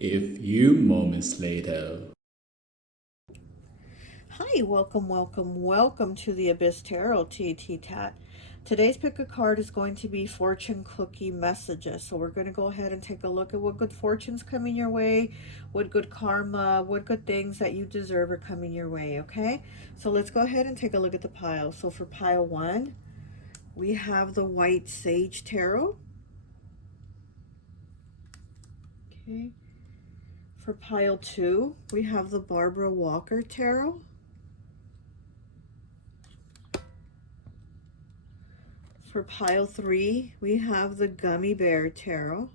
A few moments later. Hi, welcome to the Abyss Tarot, T.A.T. Today's pick a card is going to be fortune cookie messages. So we're going to go ahead and take a look at what good fortune's coming your way, what good karma, what good things that you deserve are coming your way, okay? So let's go ahead and take a look at the pile. So for pile 1, we have the White Sage Tarot. Okay. For pile 2, we have the Barbara Walker Tarot. For pile 3, we have the Gummy Bear Tarot.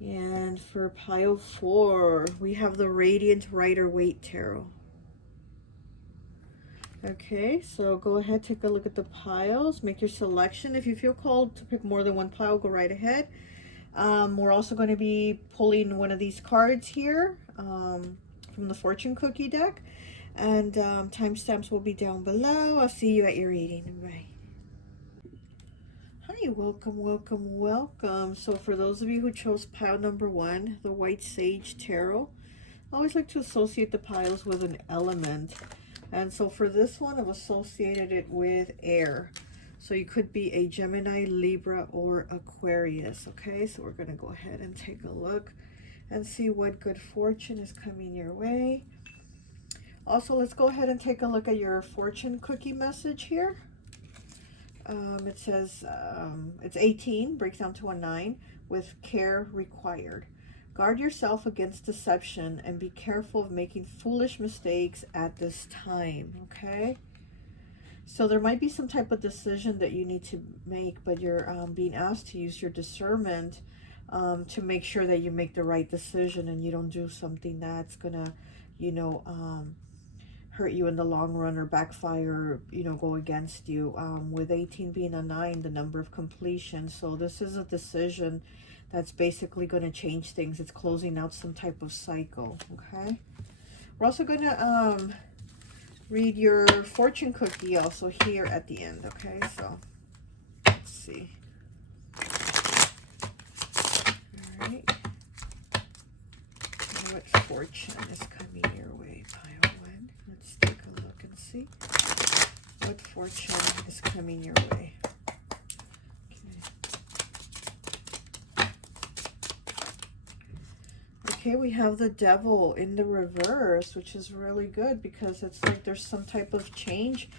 And for pile 4, we have the Radiant Rider-Waite Tarot. Okay, so go ahead, take a look at the piles, make your selection. If you feel called to pick more than one pile, go right ahead. We're also going to be pulling one of these cards here from the fortune cookie deck. And timestamps will be down below. I'll see you at your reading. Bye. Hi, welcome. So for those of you who chose pile number 1, the White Sage Tarot, I always like to associate the piles with an element. And so for this one, I've associated it with air. So you could be a Gemini, Libra, or Aquarius, okay? So we're going to go ahead and take a look and see what good fortune is coming your way. Also, let's go ahead and take a look at your fortune cookie message here. It says it's 18, breaks down to a 9, with care required. Guard yourself against deception and be careful of making foolish mistakes at this time, okay? So there might be some type of decision that you need to make, but you're being asked to use your discernment to make sure that you make the right decision and you don't do something that's gonna, you know, hurt you in the long run or backfire, you know, go against you. With 18 being a 9, the number of completion. So this is a decision that's basically going to change things. It's closing out some type of cycle, okay? We're also going to read your fortune cookie also here at the end, okay? So let's see. All right. What fortune is coming your way, pile 1? Let's take a look and see what fortune is coming your way. Okay, we have the Devil in the reverse, which is really good because it's like there's some type of change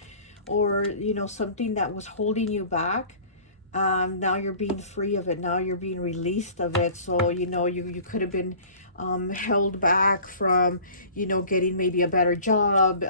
or, you know, something that was holding you back. Now you're being free of it. Now you're being released of it. So, you know, you could have been held back from, you know, getting maybe a better job.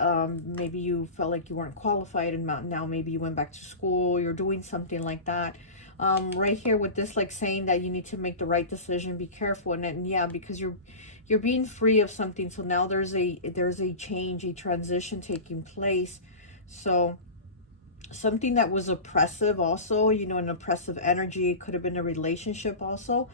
Maybe you felt like you weren't qualified and now maybe you went back to school. You're doing something like that. Right here with this, like saying that you need to make the right decision, be careful, and yeah, because you're being free of something. So now there's a change, a transition taking place. So something that was oppressive also, you know, an oppressive energy, it could have been a relationship also.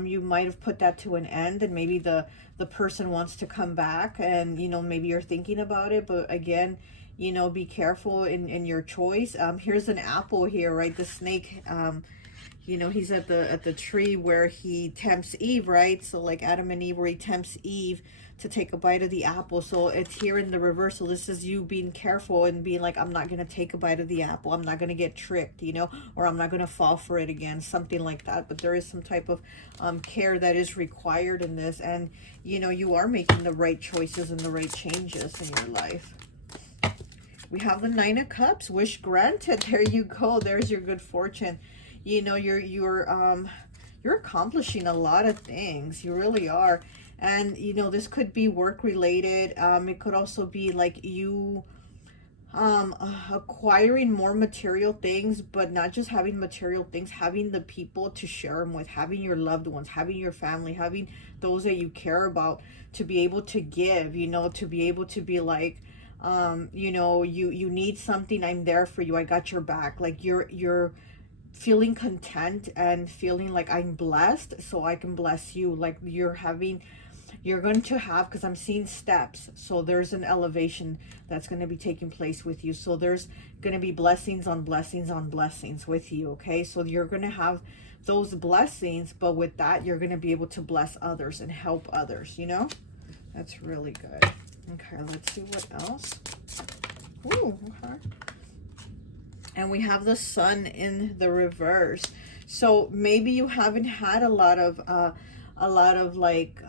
You might have put that to an end, and maybe the person wants to come back, and you know, maybe you're thinking about it, but again, you know, be careful in your choice. Here's an apple here, right? The snake, you know, he's at the tree where he tempts Eve, right? So like Adam and Eve, where he tempts Eve to take a bite of the apple. So it's here in the reversal. This is you being careful and being like, I'm not going to take a bite of the apple. I'm not going to get tricked, you know, or I'm not going to fall for it again, something like that. But there is some type of care that is required in this. And, you know, you are making the right choices and the right changes in your life. We have the 9 of Cups, wish granted. There you go. There's your good fortune. You know, you're accomplishing a lot of things. You really are. And, you know, this could be work related. It could also be like you acquiring more material things, but not just having material things, having the people to share them with, having your loved ones, having your family, having those that you care about to be able to give, you know, to be able to be like, you know, you need something, I'm there for you, I got your back. Like you're feeling content and feeling like I'm blessed, so I can bless you. Like you're going to have, because I'm seeing steps, so there's an elevation that's going to be taking place with you. So there's going to be blessings on blessings on blessings with you, okay? So you're going to have those blessings, but with that, you're going to be able to bless others and help others, you know? That's really good. Okay, let's see what else. Ooh, okay. And we have the sun in the reverse. So maybe you haven't had a lot of like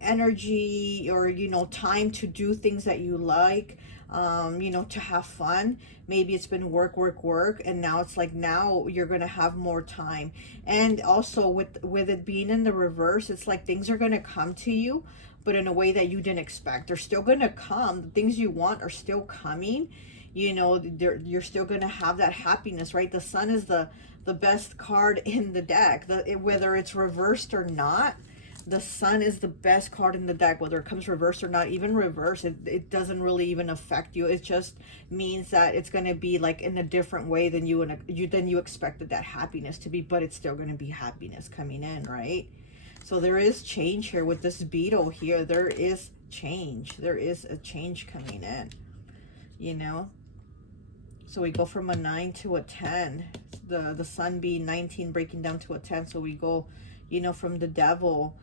energy, or, you know, time to do things that you like, you know, to have fun. Maybe it's been work, work, work, and now it's like, now you're gonna have more time. And also with it being in the reverse, it's like things are gonna come to you, but in a way that you didn't expect. They're still gonna come. The things you want are still coming. You know, you're still gonna have that happiness, right? The sun is the best card in the deck. Whether it's reversed or not, the sun is the best card in the deck, whether it comes reversed or not. Even reverse, it doesn't really even affect you. It just means that it's going to be like in a different way than you expected that happiness to be, but it's still going to be happiness coming in, right? So there is change here with this beetle here. There is change. There is a change coming in, you know? So we go from a 9 to a 10. The sun being 19, breaking down to a 10. So we go, you know, from the devil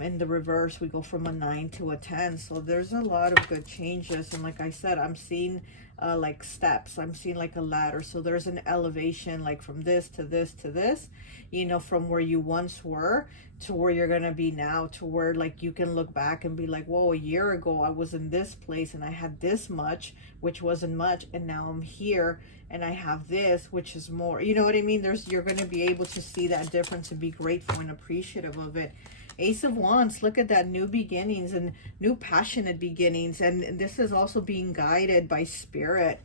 in the reverse, we go from a 9 to a 10. So there's a lot of good changes. And like I said, I'm seeing like steps. I'm seeing like a ladder. So there's an elevation, like from this to this to this, you know, from where you once were to where you're going to be now, to where like you can look back and be like, whoa, a year ago I was in this place and I had this much, which wasn't much, and now I'm here and I have this, which is more. You know what I mean? You're going to be able to see that difference and be grateful and appreciative of it. Ace of Wands, look at that, new beginnings and new passionate beginnings. And this is also being guided by spirit.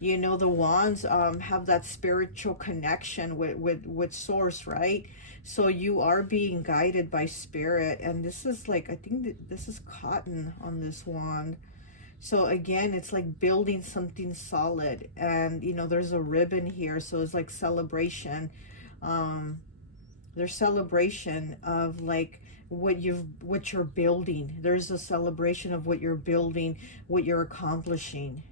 You know, the wands have that spiritual connection with source, right? So you are being guided by spirit. And this is like, I think this is cotton on this wand. So again, it's like building something solid. And, you know, there's a ribbon here. So it's like celebration. There's celebration of like what you're building. There's a celebration of what you're building, what you're accomplishing.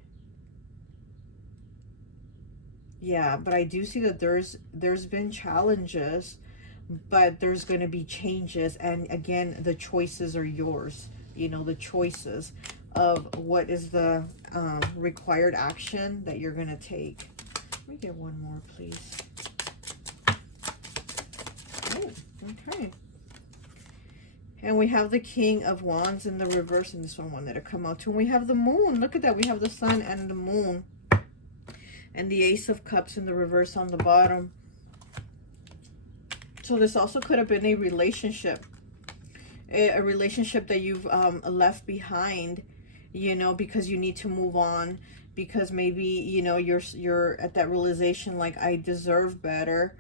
Yeah, but I do see that there's been challenges, but there's going to be changes. And again, the choices are yours. You know, the choices of what is the required action that you're going to take. Let me get one more, please. Oh, okay. And we have the King of Wands in the reverse, and this one wanted to come out too. And we have the Moon. Look at that. We have the Sun and the Moon. And the Ace of Cups in the reverse on the bottom. So this also could have been a relationship. A relationship that you've left behind, you know, because you need to move on. Because maybe, you know, you're at that realization like, I deserve better.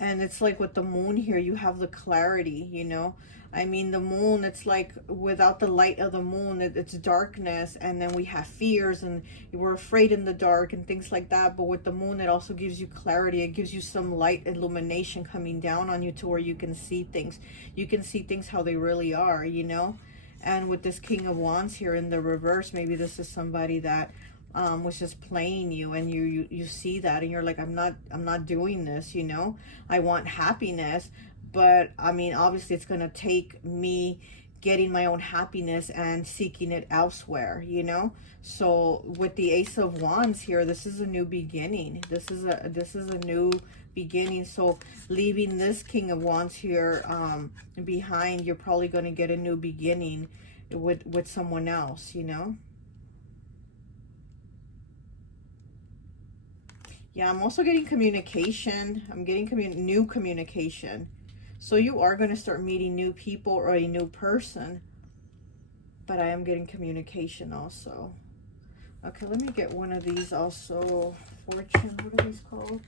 And it's like with the Moon here, you have the clarity, you know. I mean, the Moon, it's like without the light of the Moon, it's darkness. And then we have fears and we're afraid in the dark and things like that. But with the Moon, it also gives you clarity. It gives you some light illumination coming down on you to where you can see things. You can see things how they really are, you know. And with this King of Wands here in the reverse, maybe this is somebody that was just playing you, and you see that and you're like, I'm not doing this, you know. I want happiness, but I mean, obviously it's going to take me getting my own happiness and seeking it elsewhere, you know. So with the Ace of Wands here, this is a new beginning. This is a new beginning. So leaving this King of Wands here behind, you're probably going to get a new beginning with someone else, you know. Yeah, I'm also getting communication. I'm getting new communication. So you are going to start meeting new people or a new person. But I am getting communication also. Okay, let me get one of these also. Fortune, what are these called?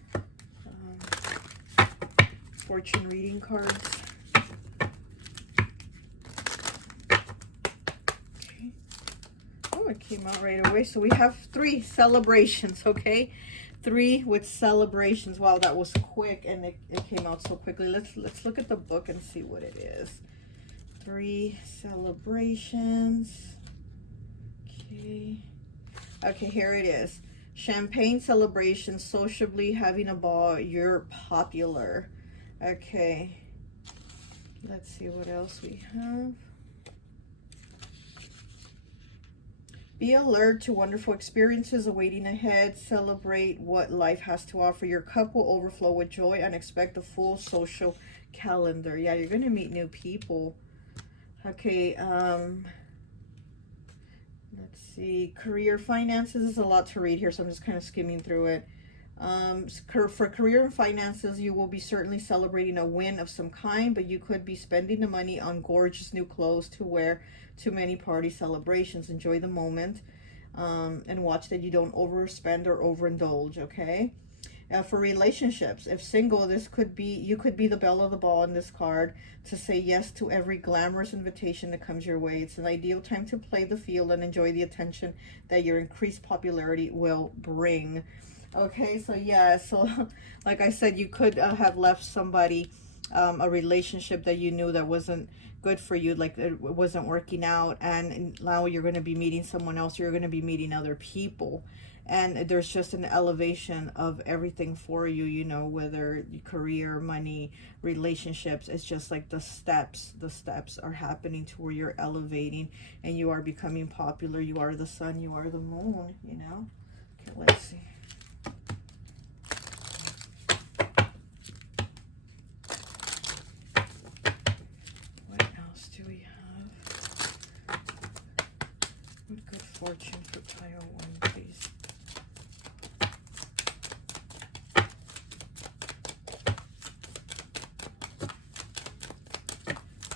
Fortune reading cards. Okay. Oh, it came out right away. So we have 3 celebrations, okay? 3 with celebrations. Wow, that was quick, and it came out so quickly. Let's look at the book and see what it is. 3 celebrations. Okay, here it is. Champagne celebration, sociably having a ball, you're popular. Okay. Let's see what else we have. Be alert to wonderful experiences awaiting ahead. Celebrate what life has to offer. Your cup will overflow with joy and expect a full social calendar. Yeah, you're going to meet new people. Okay, let's see. Career finances is a lot to read here, so I'm just kind of skimming through it. For career and finances, you will be certainly celebrating a win of some kind, but you could be spending the money on gorgeous new clothes to wear to many party celebrations. Enjoy the moment, and watch that you don't overspend or overindulge, okay? For relationships, if single, you could be the belle of the ball in this card to say yes to every glamorous invitation that comes your way. It's an ideal time to play the field and enjoy the attention that your increased popularity will bring. Okay, so yeah, so like I said, you could have left somebody a relationship that you knew that wasn't good for you, like it wasn't working out, and now you're going to be meeting someone else, you're going to be meeting other people, and there's just an elevation of everything for you, you know, whether career, money, relationships. It's just like the steps are happening to where you're elevating and you are becoming popular. You are the sun, you are the moon, you know. Okay, let's see. Good fortune for pile 1, please.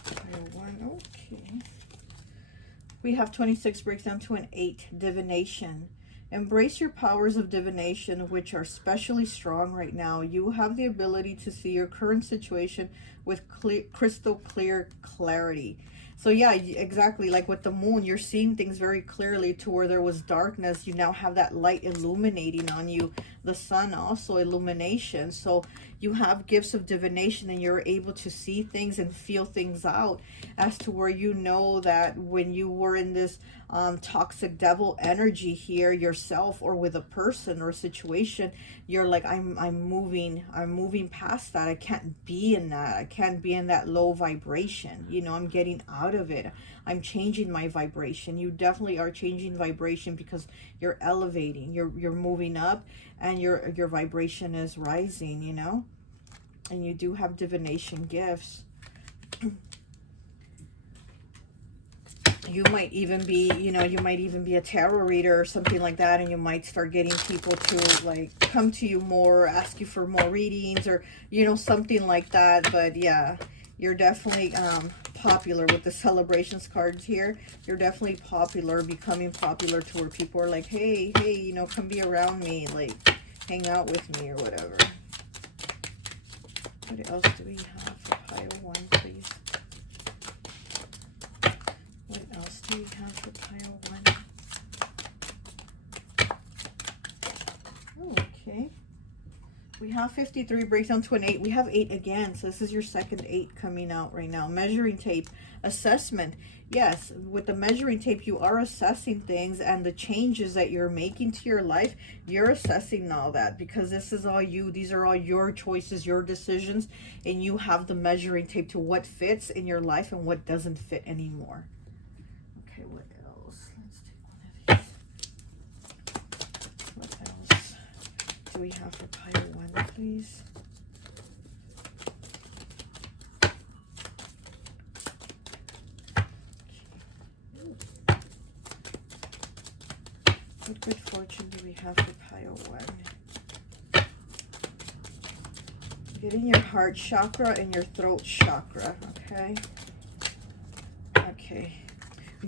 Pile 1, okay. We have 26 breaks down to an 8, divination. Embrace your powers of divination, which are especially strong right now. You have the ability to see your current situation with crystal clear clarity. So yeah, exactly, like with the moon, you're seeing things very clearly. To where there was darkness, you now have that light illuminating on you. The sun also illumination. So you have gifts of divination, and you're able to see things and feel things out, as to where you know that when you were in this toxic devil energy here yourself, or with a person or a situation, you're like, I'm moving past that. I can't be in that. I can't be in that low vibration. You know, I'm getting out of it. I'm changing my vibration. You definitely are changing vibration, because you're elevating. You're moving up, and your vibration is rising, you know. And you do have divination gifts. You might even be, you know, you might even be a tarot reader or something like that, and you might start getting people to like come to you more, ask you for more readings, or, you know, something like that. But yeah, you're definitely popular with the celebrations cards here. You're definitely popular, becoming popular, to where people are like, hey, you know, come be around me, like hang out with me or whatever. What else do we have for pile 1, please? What else do we have for pile 1? Okay. We have 53, breaks down to an 8. We have 8 again, so this is your second 8 coming out right now. Measuring tape, assessment. Yes, with the measuring tape, you are assessing things, and the changes that you're making to your life, you're assessing all that, because this is all you. These are all your choices, your decisions, and you have the measuring tape to what fits in your life and what doesn't fit anymore. Okay, what else? Let's take one of these. What else do we have for pile 1, please? What good fortune do we have for pile 1? Getting your heart chakra and your throat chakra, okay? Okay.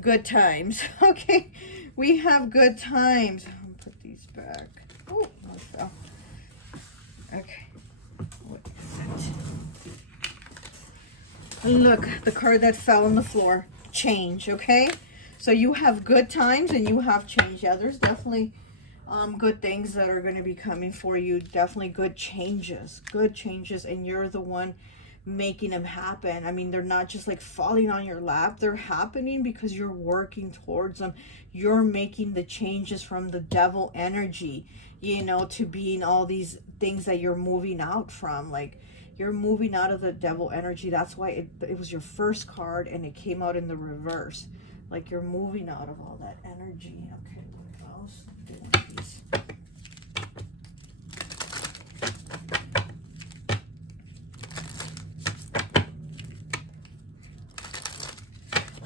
Good times. Okay, we have good times. I'll put these back. Oh, I fell. Okay. What is it? Look, the card that fell on the floor. Change, okay? So you have good times and you have change. Yeah, there's definitely good things that are going to be coming for you. Definitely good changes, and you're the one making them happen. I mean, they're not just like falling on your lap. They're happening because you're working towards them. You're making the changes from the devil energy, you know, to being all these things that you're moving out from. Like, you're moving out of the devil energy. That's why it was your first card and it came out in the reverse. Like, you're moving out of all that energy. Okay, what else? Do one of these.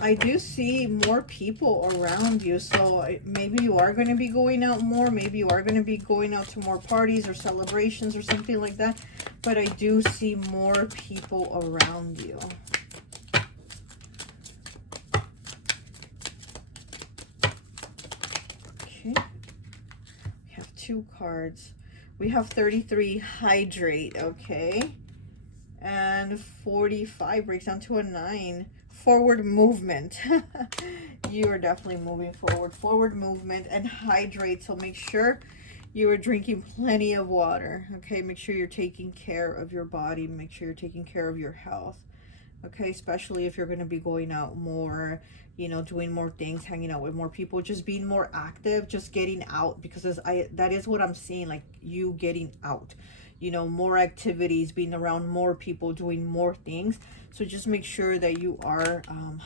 I do see more people around you, so maybe you are going to be going out more. Maybe you are going to be going out to more parties or celebrations or something like that. But I do see more people around you. Okay. We have 2 cards. We have 33, hydrate, okay? And 45 breaks down to a 9. Forward movement. You are definitely moving forward. Forward movement and hydrate. So make sure you are drinking plenty of water. Okay, make sure you're taking care of your body. Make sure you're taking care of your health. Okay, especially if you're going to be going out more, you know, doing more things, hanging out with more people, just being more active, just getting out, because that is what I'm seeing, like you getting out, you know, more activities, being around more people, doing more things. So just make sure that you are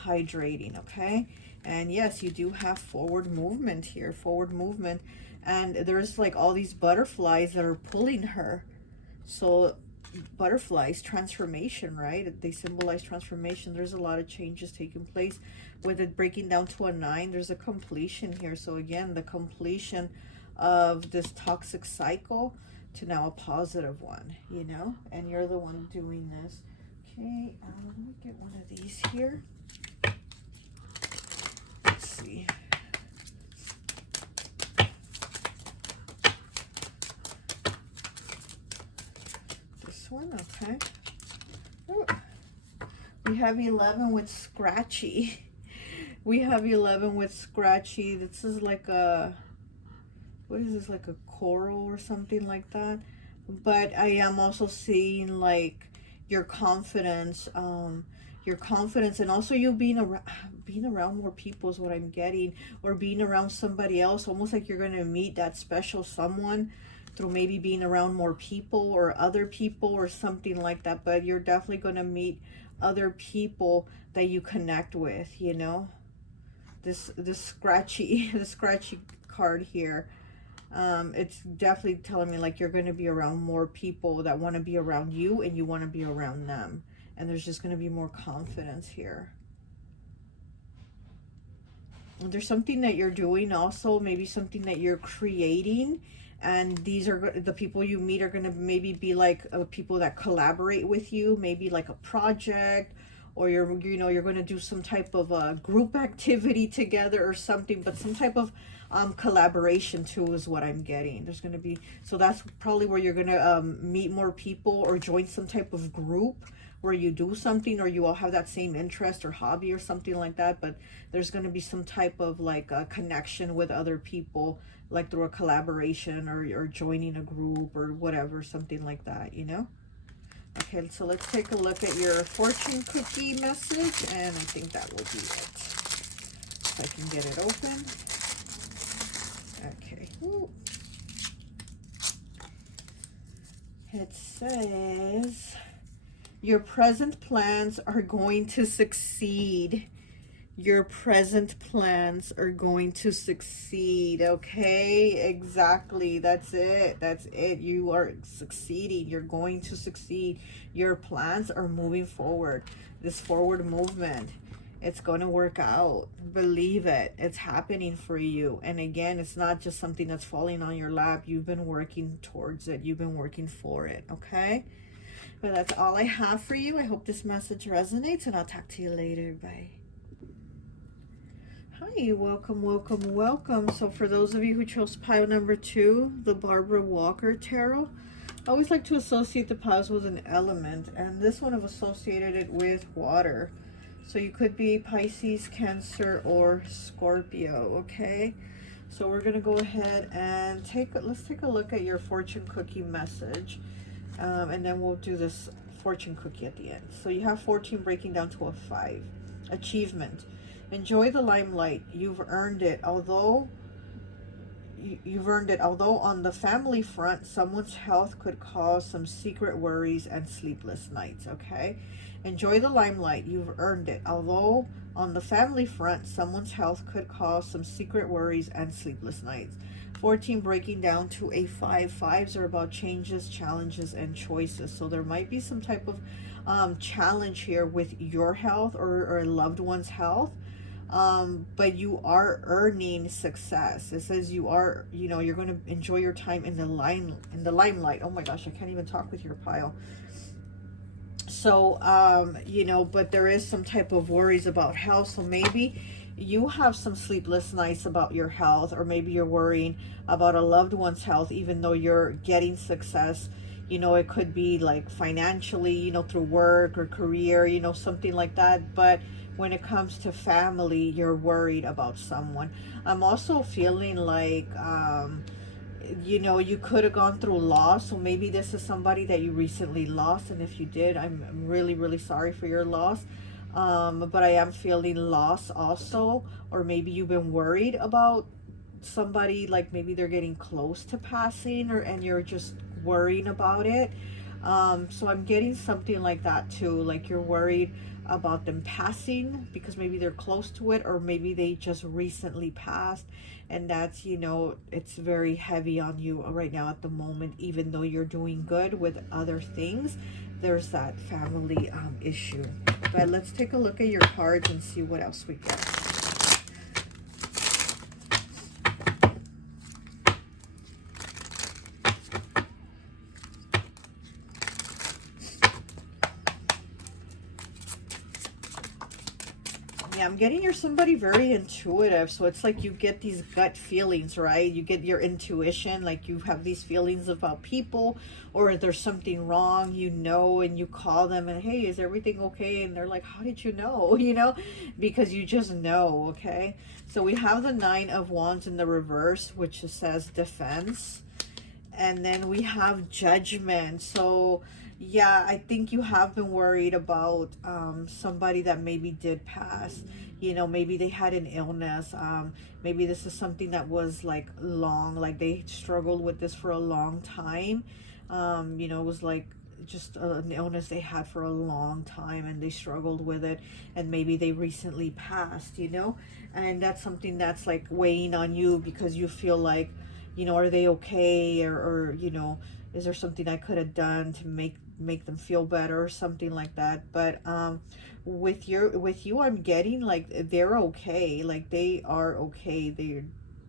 hydrating, okay? And yes, you do have forward movement here, forward movement. And there's like all these butterflies that are pulling her. So butterflies, transformation, right? They symbolize transformation. There's a lot of changes taking place. With it breaking down to a 9, there's a completion here. So again, the completion of this toxic cycle to now a positive one, you know? And you're the one doing this. Okay, let me get one of these here. Let's see. This one, okay. Oh. We have 11 with scratchy. We have 11 with scratchy. This is like a, what is this, like a coral or something like that? But I am also seeing like your confidence, and also you being around more people is what I'm getting, or being around somebody else, almost like you're going to meet that special someone through maybe being around more people or other people or something like that. But you're definitely going to meet other people that you connect with, you know. This scratchy the scratchy card here, it's definitely telling me like you're going to be around more people that want to be around you, and you want to be around them, and there's just going to be more confidence here. There's something that you're doing also, maybe something that you're creating, and these are the people you meet are going to maybe be like people that collaborate with you, maybe like a project, or you're going to do some type of a group activity together or something, but some type of collaboration too is what I'm getting. There's going to be, so that's probably where you're going to meet more people or join some type of group where you do something, or you all have that same interest or hobby or something like that. But there's going to be some type of like a connection with other people, like through a collaboration or joining a group or whatever, something like that, you know. Okay, so let's take a look at your fortune cookie message, and I think that will be it. If I can get it open. Okay. Ooh. It says, your present plans are going to succeed. Your present plans are going to succeed. Okay, exactly. That's it. That's it. You are succeeding. You're going to succeed. Your plans are moving forward. This forward movement, it's going to work out. Believe it. It's happening for you. And again, it's not just something that's falling on your lap. You've been working towards it. You've been working for it. Okay. But that's all I have for you. I hope this message resonates, and I'll talk to you later. Bye. Hi, welcome, welcome, welcome. So for those of you who chose pile number 2, the Barbara Walker Tarot, I always like to associate the piles with an element, and this one I've associated it with water. So you could be Pisces, Cancer, or Scorpio, okay? So we're going to go ahead and let's take a look at your fortune cookie message, and then we'll do this fortune cookie at the end. So you have 14 breaking down to a 5. Achievement. Enjoy the limelight. You've earned it. Although on the family front, someone's health could cause some secret worries and sleepless nights. Okay, enjoy the limelight. You've earned it. Although on the family front, someone's health could cause some secret worries and sleepless nights. 14 breaking down to a 5. Fives are about changes, challenges, and choices. So there might be some type of challenge here with your health or a loved one's health. But you are earning success. It says you are, you're going to enjoy your time in the limelight. Oh my gosh, I can't even talk with your pile. So, but there is some type of worries about health. So maybe you have some sleepless nights about your health, or maybe you're worrying about a loved one's health, even though you're getting success. It could be like financially, through work or career, something like that. But when it comes to family, you're worried about someone. I'm also feeling like, you could have gone through loss. So maybe this is somebody that you recently lost. And if you did, I'm really, really sorry for your loss. But I am feeling loss also. Or maybe you've been worried about somebody, like maybe they're getting close to passing, and you're just worrying about it. So I'm getting something like that too. Like you're worried about them passing because maybe they're close to it, or maybe they just recently passed, and that's, it's very heavy on you right now at the moment. Even though you're doing good with other things, there's that family issue. But let's take a look at your cards and see what else we get. Yeah, I'm getting you're somebody very intuitive. So it's like you get these gut feelings, right? You get your intuition, like you have these feelings about people, or there's something wrong, and you call them and, hey, is everything okay? And they're like, how did you know? Because you just know, okay? So we have the 9 of Wands in the reverse, which says defense. And then we have judgment. So yeah, I think you have been worried about somebody that maybe did pass. Maybe they had an illness. Maybe this is something that was like long, like they struggled with this for a long time. It was like just an illness they had for a long time, and they struggled with it, and maybe they recently passed, and that's something that's like weighing on you, because you feel like, are they okay, or is there something I could have done to make them feel better, or something like that. But with you, I'm getting like they're okay, like they are okay, they're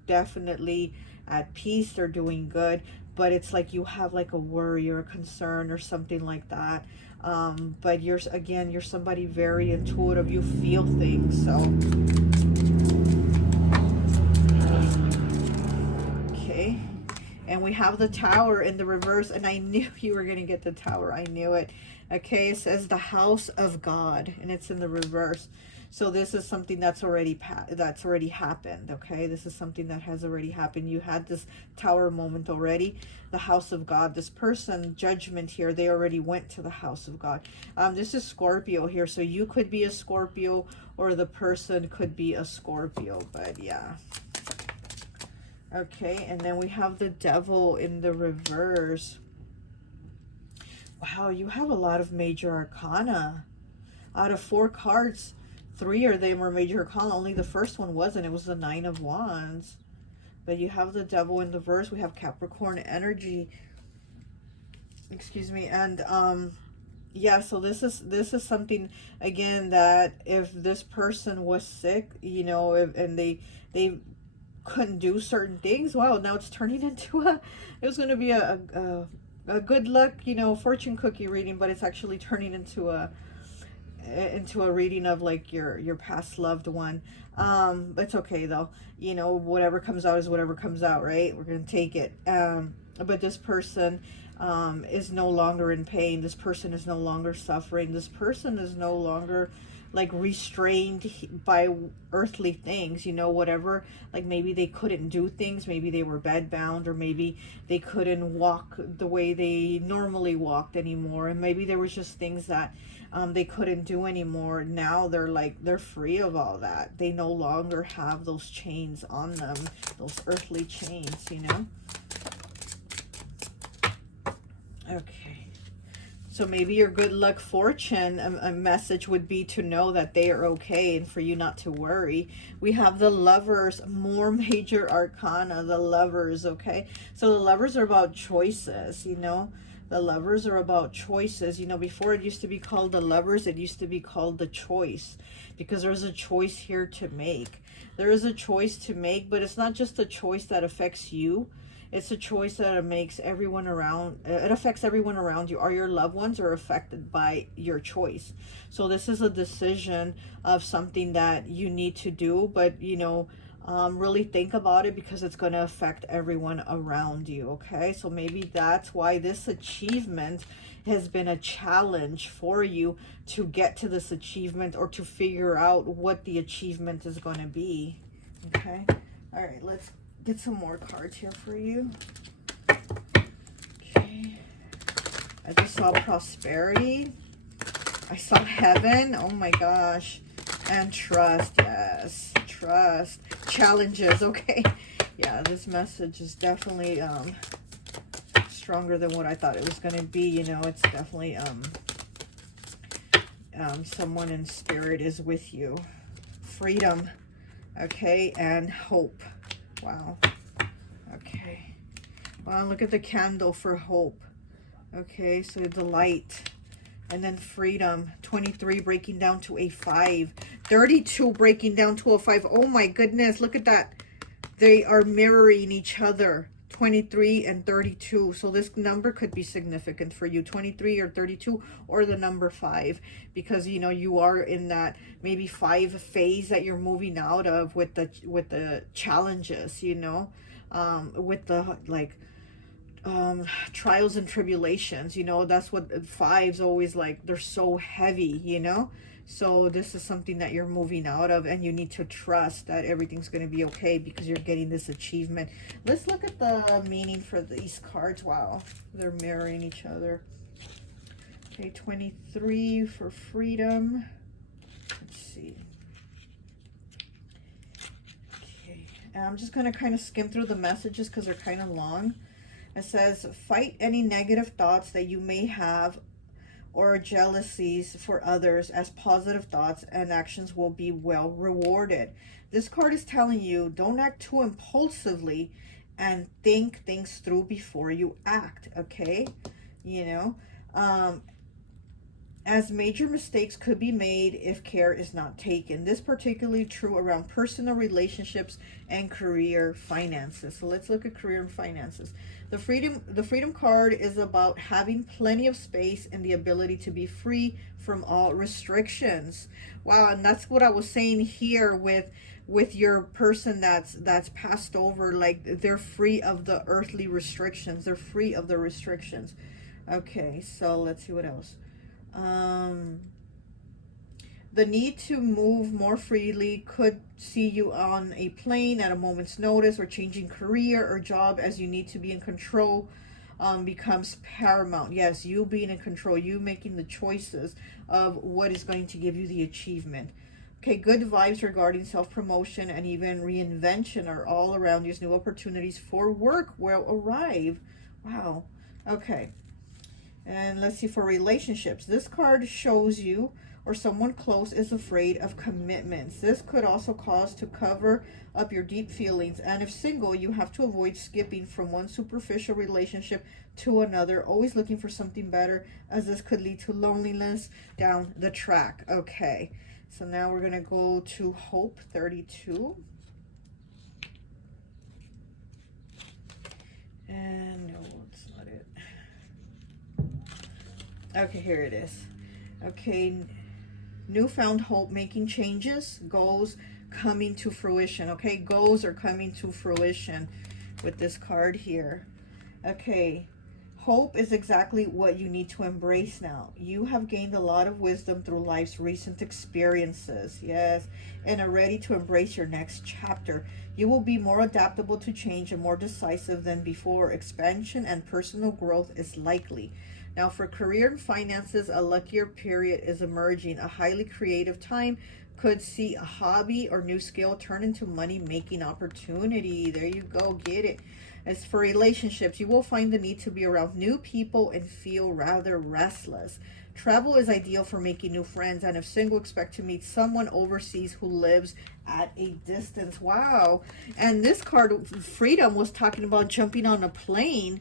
definitely at peace, they're doing good. But it's like you have like a worry or a concern or something like that. But you're somebody very intuitive, you feel things. So okay. And we have the Tower in the reverse, and I knew you were going to get the Tower. I knew it. Okay, it says the House of God, and it's in the reverse. So this is something that's already happened, okay? This is something that has already happened. You had this Tower moment already. The House of God, this person, judgment here, they already went to the House of God. This is Scorpio here, so you could be a Scorpio, or the person could be a Scorpio, but yeah. Okay, and then we have the Devil in the reverse. Wow, you have a lot of major arcana. Out of 4 cards, 3 of them were major arcana. Only the first one wasn't. It was the 9 of Wands. But you have the Devil in the reverse. We have Capricorn energy. Excuse me. And yeah, so this is something, again, that if this person was sick, and they couldn't do certain things, wow, now it's turning into it was going to be a good luck, fortune cookie reading, but it's actually turning into a reading of like your past loved one. It's okay though, whatever comes out is whatever comes out, right? We're gonna take it. But this person is no longer in pain. This person is no longer suffering. This person is no longer like restrained by earthly things, you know, whatever. Like maybe they couldn't do things, maybe they were bedbound, or maybe they couldn't walk the way they normally walked anymore, and maybe there was just things that they couldn't do anymore. Now they're free of all that. They no longer have those chains on them, those earthly chains, you know. Okay, so maybe your good luck fortune, a message would be to know that they are okay and for you not to worry. We have the Lovers, more major arcana, the Lovers, okay? So the Lovers are about choices, you know? The Lovers are about choices. You know, before it used to be called the Lovers, it used to be called the Choice, because there's a choice here to make. There is a choice to make, but it's not just a choice that affects you. It's a choice that makes everyone around, it affects everyone around you, or your loved ones are affected by your choice. So this is a decision of something that you need to do, but, you know, really think about it, because it's going to affect everyone around you, okay? So maybe that's why this achievement has been a challenge for you to get to this achievement, or to figure out what the achievement is going to be, okay? All right, let's get some more cards here for you. Okay. I just saw prosperity. I saw heaven. Oh my gosh. And trust. Yes. Trust. Challenges. Okay. Yeah, this message is definitely stronger than what I thought it was going to be. You know, it's definitely someone in spirit is with you. Freedom. Okay. And hope. Wow. Okay. Wow, look at the candle for hope. Okay, so the light. And then freedom. 23 breaking down to a 5. 32 breaking down to a 5. Oh my goodness, look at that. They are mirroring each other. 23 and 32. So this number could be significant for you. 23 or 32, or the number 5. Because, you know, you are in that maybe 5 phase that you're moving out of with the challenges, you know, with the like trials and tribulations, you know. That's what 5's always like. They're so heavy, you know. So this is something that you're moving out of, and you need to trust that everything's going to be okay, because you're getting this achievement. Let's look at the meaning for these cards. Wow, they're mirroring each other. Okay, 23 for freedom. Let's see. Okay, and I'm just going to kind of skim through the messages because they're kind of long. It says, fight any negative thoughts that you may have, or jealousies for others, as positive thoughts and actions will be well rewarded. This card is telling you, don't act too impulsively, and think things through before you act, okay? You know, as major mistakes could be made if care is not taken. This particularly true around personal relationships and career finances. So let's look at career and finances. The freedom card is about having plenty of space and the ability to be free from all restrictions. Wow, and that's what I was saying here with your person that's passed over. Like, they're free of the earthly restrictions. They're free of the restrictions. Okay, so let's see what else. The need to move more freely could see you on a plane at a moment's notice, or changing career or job as you need to be in control becomes paramount. Yes, you being in control, you making the choices of what is going to give you the achievement. Okay, good vibes regarding self-promotion and even reinvention are all around you. New opportunities for work will arrive. Wow. Okay. And let's see, for relationships. This card shows you, or someone close is afraid of commitments. This could also cause to cover up your deep feelings. And if single, you have to avoid skipping from one superficial relationship to another, always looking for something better, as this could lead to loneliness down the track. Okay, so now we're going to go to Hope 32. And no, it's not it. Okay, here it is. Okay, newfound hope, making changes, goals coming to fruition. Okay, goals are coming to fruition with this card here. Okay, Hope is exactly what you need to embrace now. You have gained a lot of wisdom through life's recent experiences, yes, and are ready to embrace your next chapter. You will be more adaptable to change and more decisive than before. Expansion and personal growth is likely. Now, for career and finances, a luckier period is emerging. A highly creative time could see a hobby or new skill turn into money-making opportunity. There you go, get it. As for relationships, you will find the need to be around new people and feel rather restless. Travel is ideal for making new friends, and if single, expect to meet someone overseas who lives at a distance. Wow. And this card, Freedom, was talking about jumping on a plane,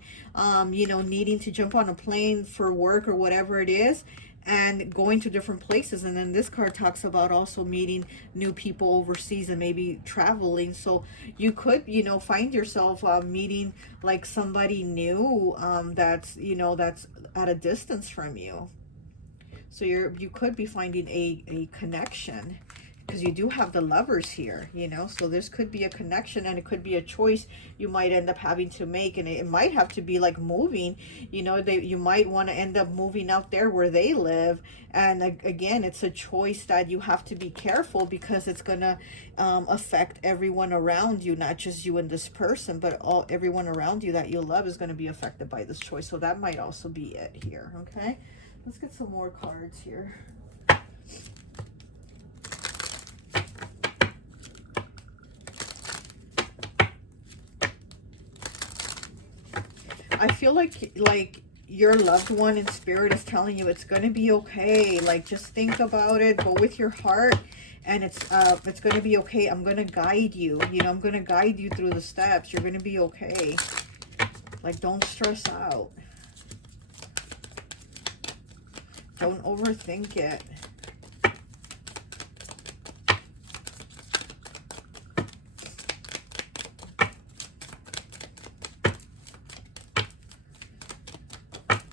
needing to jump on a plane for work or whatever it is, and going to different places. And then this card talks about also meeting new people overseas and maybe traveling. So you could, find yourself meeting like somebody new that's at a distance from you. So you could be finding a connection, because you do have the Lovers here, so this could be a connection, and it could be a choice you might end up having to make, and it might have to be like moving, you might want to end up moving out there where they live. And again, it's a choice that you have to be careful, because it's going to affect everyone around you, not just you and this person, but everyone around you that you love is going to be affected by this choice. So that might also be it here. Okay, let's get some more cards here. I feel like your loved one in spirit is telling you it's going to be okay. Like, just think about it, go with your heart, and it's going to be okay. I'm going to guide you. I'm going to guide you through the steps. You're going to be okay. Like, don't stress out. Don't overthink it.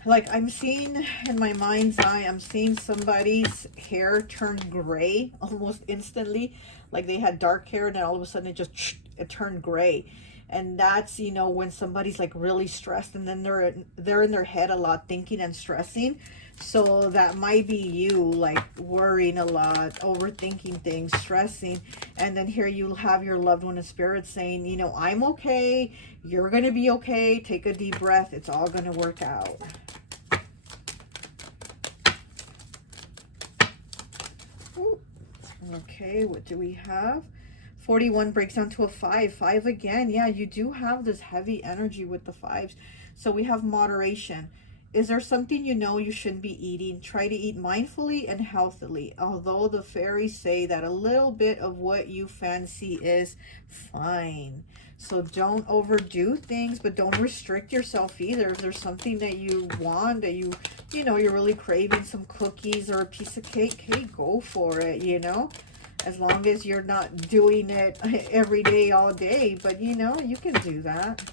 Like, I'm seeing in my mind's eye, I'm seeing somebody's hair turn gray almost instantly. Like they had dark hair and then all of a sudden it turned gray. And that's, when somebody's like really stressed, and then they're in their head a lot, thinking and stressing. So that might be you, like worrying a lot, overthinking things, stressing. And then here you have your loved one in spirit saying, I'm okay. You're going to be okay. Take a deep breath. It's all going to work out. Ooh. Okay, what do we have? 41 breaks down to a 5. 5 again. Yeah, you do have this heavy energy with the 5s. So we have moderation. Is there something you shouldn't be eating? Try to eat mindfully and healthily. Although the fairies say that a little bit of what you fancy is fine. So don't overdo things, but don't restrict yourself either. If there's something that you want, that you're really craving, some cookies or a piece of cake, hey, go for it, As long as you're not doing it every day, all day. But, you can do that.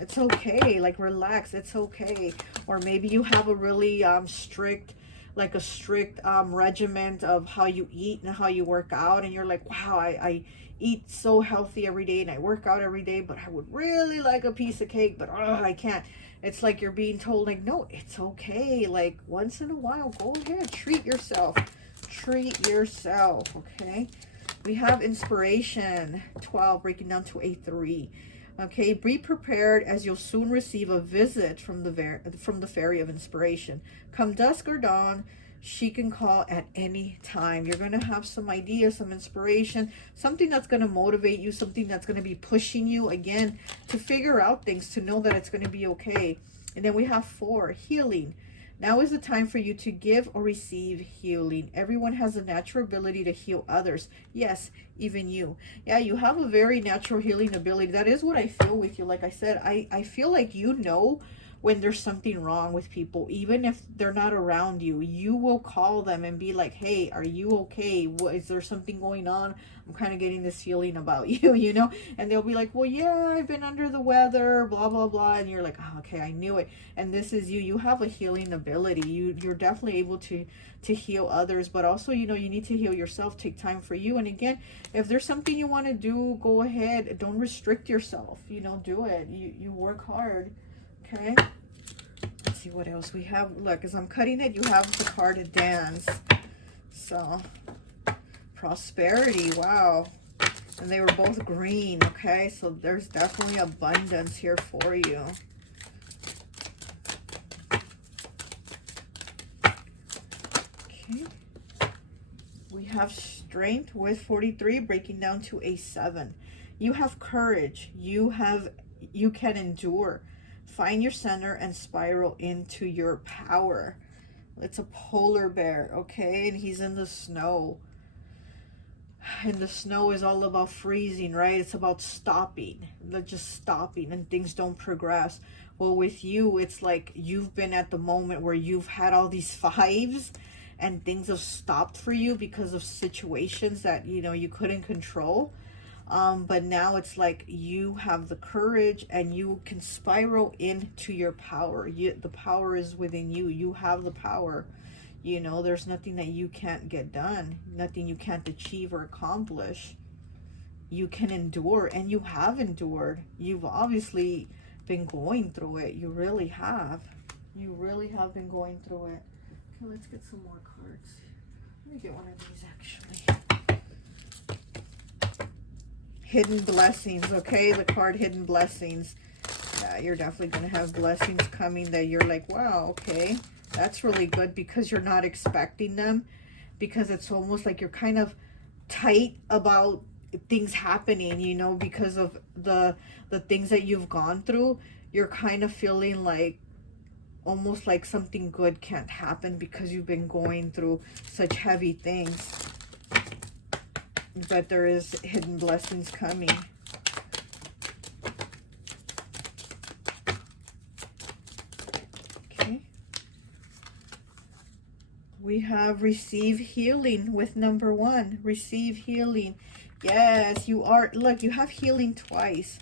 It's okay. Like, relax. It's okay. Or maybe you have a really strict regiment of how you eat and how you work out. And you're like, wow, I eat so healthy every day and I work out every day, but I would really like a piece of cake, but I can't. It's like you're being told, like, no, it's okay. Like, once in a while, go ahead. Treat yourself. Treat yourself, okay? We have inspiration, 12, breaking down to a 3. Okay, be prepared, as you'll soon receive a visit from the fairy of inspiration. Come dusk or dawn, she can call at any time. You're going to have some ideas, some inspiration, something that's going to motivate you, something that's going to be pushing you, again, to figure out things, to know that it's going to be okay. And then we have 4, healing. Now is the time for you to give or receive healing. Everyone has a natural ability to heal others. Yes, even you. Yeah, you have a very natural healing ability. That is what I feel with you. Like I said, I feel like when there's something wrong with people, even if they're not around you, you will call them and be like, hey, are you okay? Is there something going on? I'm kind of getting this feeling about you, and they'll be like, well, yeah, I've been under the weather, blah, blah, blah. And you're like, oh, okay, I knew it. And this is you. You have a healing ability. You're definitely able to heal others, but also, you need to heal yourself. Take time for you. And again, if there's something you want to do, go ahead. Don't restrict yourself, do it. You work hard. Okay. see what else we have. Look, as I'm cutting it, you have the card dance. So, prosperity, wow. And they were both green, okay? So there's definitely abundance here for you. Okay. We have strength with 43 breaking down to a 7. You have courage. You can endure. Find your center and spiral into your power. It's a polar bear, okay? And he's in the snow. And the snow is all about freezing, right? It's about stopping. Just stopping and things don't progress. Well, with you, it's like you've been at the moment where you've had all these 5s and things have stopped for you because of situations that, you know, you couldn't control. But now it's like you have the courage and you can spiral into your power. The power is within you. You have the power. You know, there's nothing that you can't get done, nothing you can't achieve or accomplish. You can endure, and you have endured. You've obviously been going through it. You really have. You really have been going through it. Okay, let's get some more cards. Let me get one of these actually. Hidden blessings, okay? The card hidden blessings. You're definitely going to have blessings coming that you're like, wow, okay. That's really good because you're not expecting them. Because it's almost like you're kind of tight about things happening, you know, because of the things that you've gone through. You're kind of feeling like almost like something good can't happen because you've been going through such heavy things. But there is hidden blessings coming. Okay. We have receive healing with number 1. Receive healing. Yes, you are. Look, you have healing twice.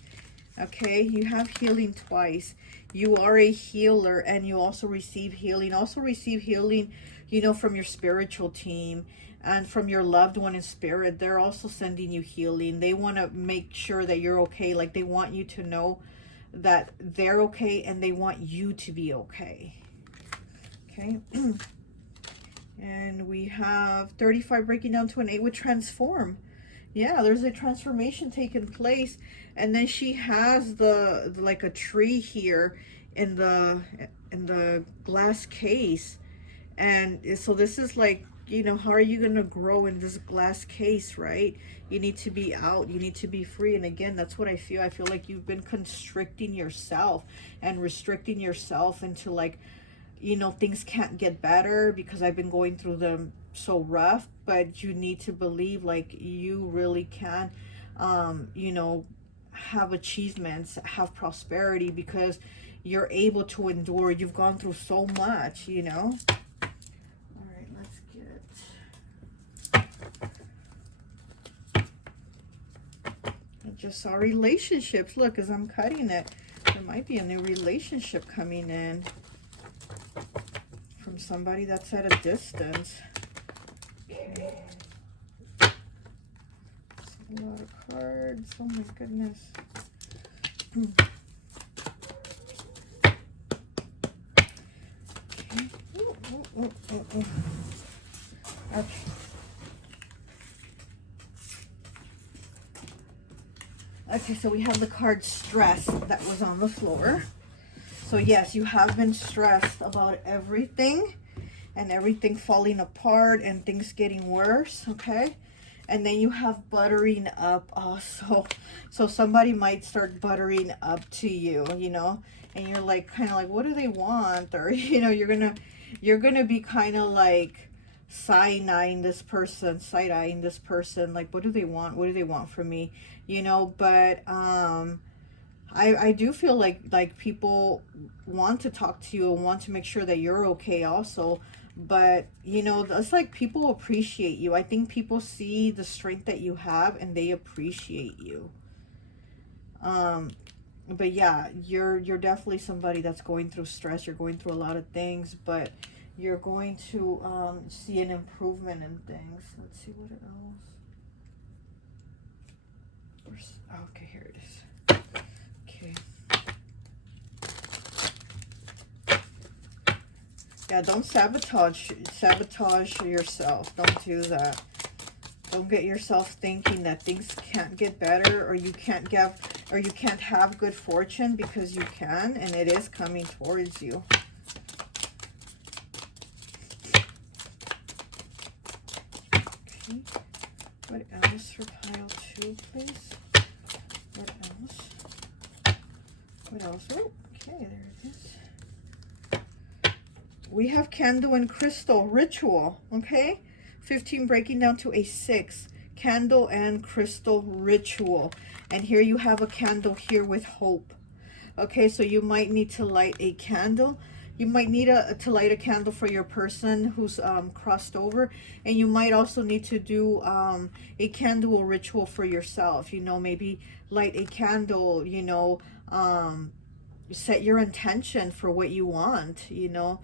Okay, you have healing twice. You are a healer and you also receive healing. Also receive healing, you know, from your spiritual team and from your loved one in spirit. They're also sending you healing. They want to make sure that you're okay. Like they want you to know that they're okay and they want you to be okay. Okay. And we have 35 breaking down to an 8 with transform. Yeah, there's a transformation taking place. And then she has the like a tree here in the glass case. And so this is like, you know, how are you going to grow in this glass case, right? You need to be out. You need to be free. And again, that's what I feel. I feel like you've been constricting yourself and restricting yourself into like, you know, things can't get better because I've been going through them so rough. But you need to believe like you really can, you know, have achievements, have prosperity because you're able to endure. You've gone through so much, you know. All right, let's get. I just saw relationships. Look, as I'm cutting it, there might be a new relationship coming in from somebody that's at a distance. Okay. A lot of cards. Oh my goodness. Okay. Okay. Okay, so we have the card stress that was on the floor. So yes, you have been stressed about everything and everything falling apart and things getting worse, okay? And then you have buttering up. Oh, so somebody might start buttering up to you, you know, and you're like kind of like, what do they want? Or you know, you're gonna be kind of like side-eyeing this person, like, what do they want? What do they want from me? You know, but I do feel like people want to talk to you and want to make sure that you're okay also. But, you know, it's like people appreciate you. I think people see the strength that you have and they appreciate you. But yeah, you're definitely somebody that's going through stress. You're going through a lot of things, but you're going to see an improvement in things. Let's see what else. Okay, here it is. Okay. Yeah, don't sabotage yourself. Don't do that. Don't get yourself thinking that things can't get better, or you can't have good fortune, because you can, and it is coming towards you. Okay. What else for pile 2, please? What else? What else? Oh, okay, there it is. We have candle and crystal ritual, okay? 15 breaking down to a 6. Candle and crystal ritual. And here you have a candle here with hope. Okay, so you might need to light a candle. You might need to light a candle for your person who's crossed over. And you might also need to do a candle ritual for yourself. You know, maybe light a candle, you know, set your intention for what you want, you know.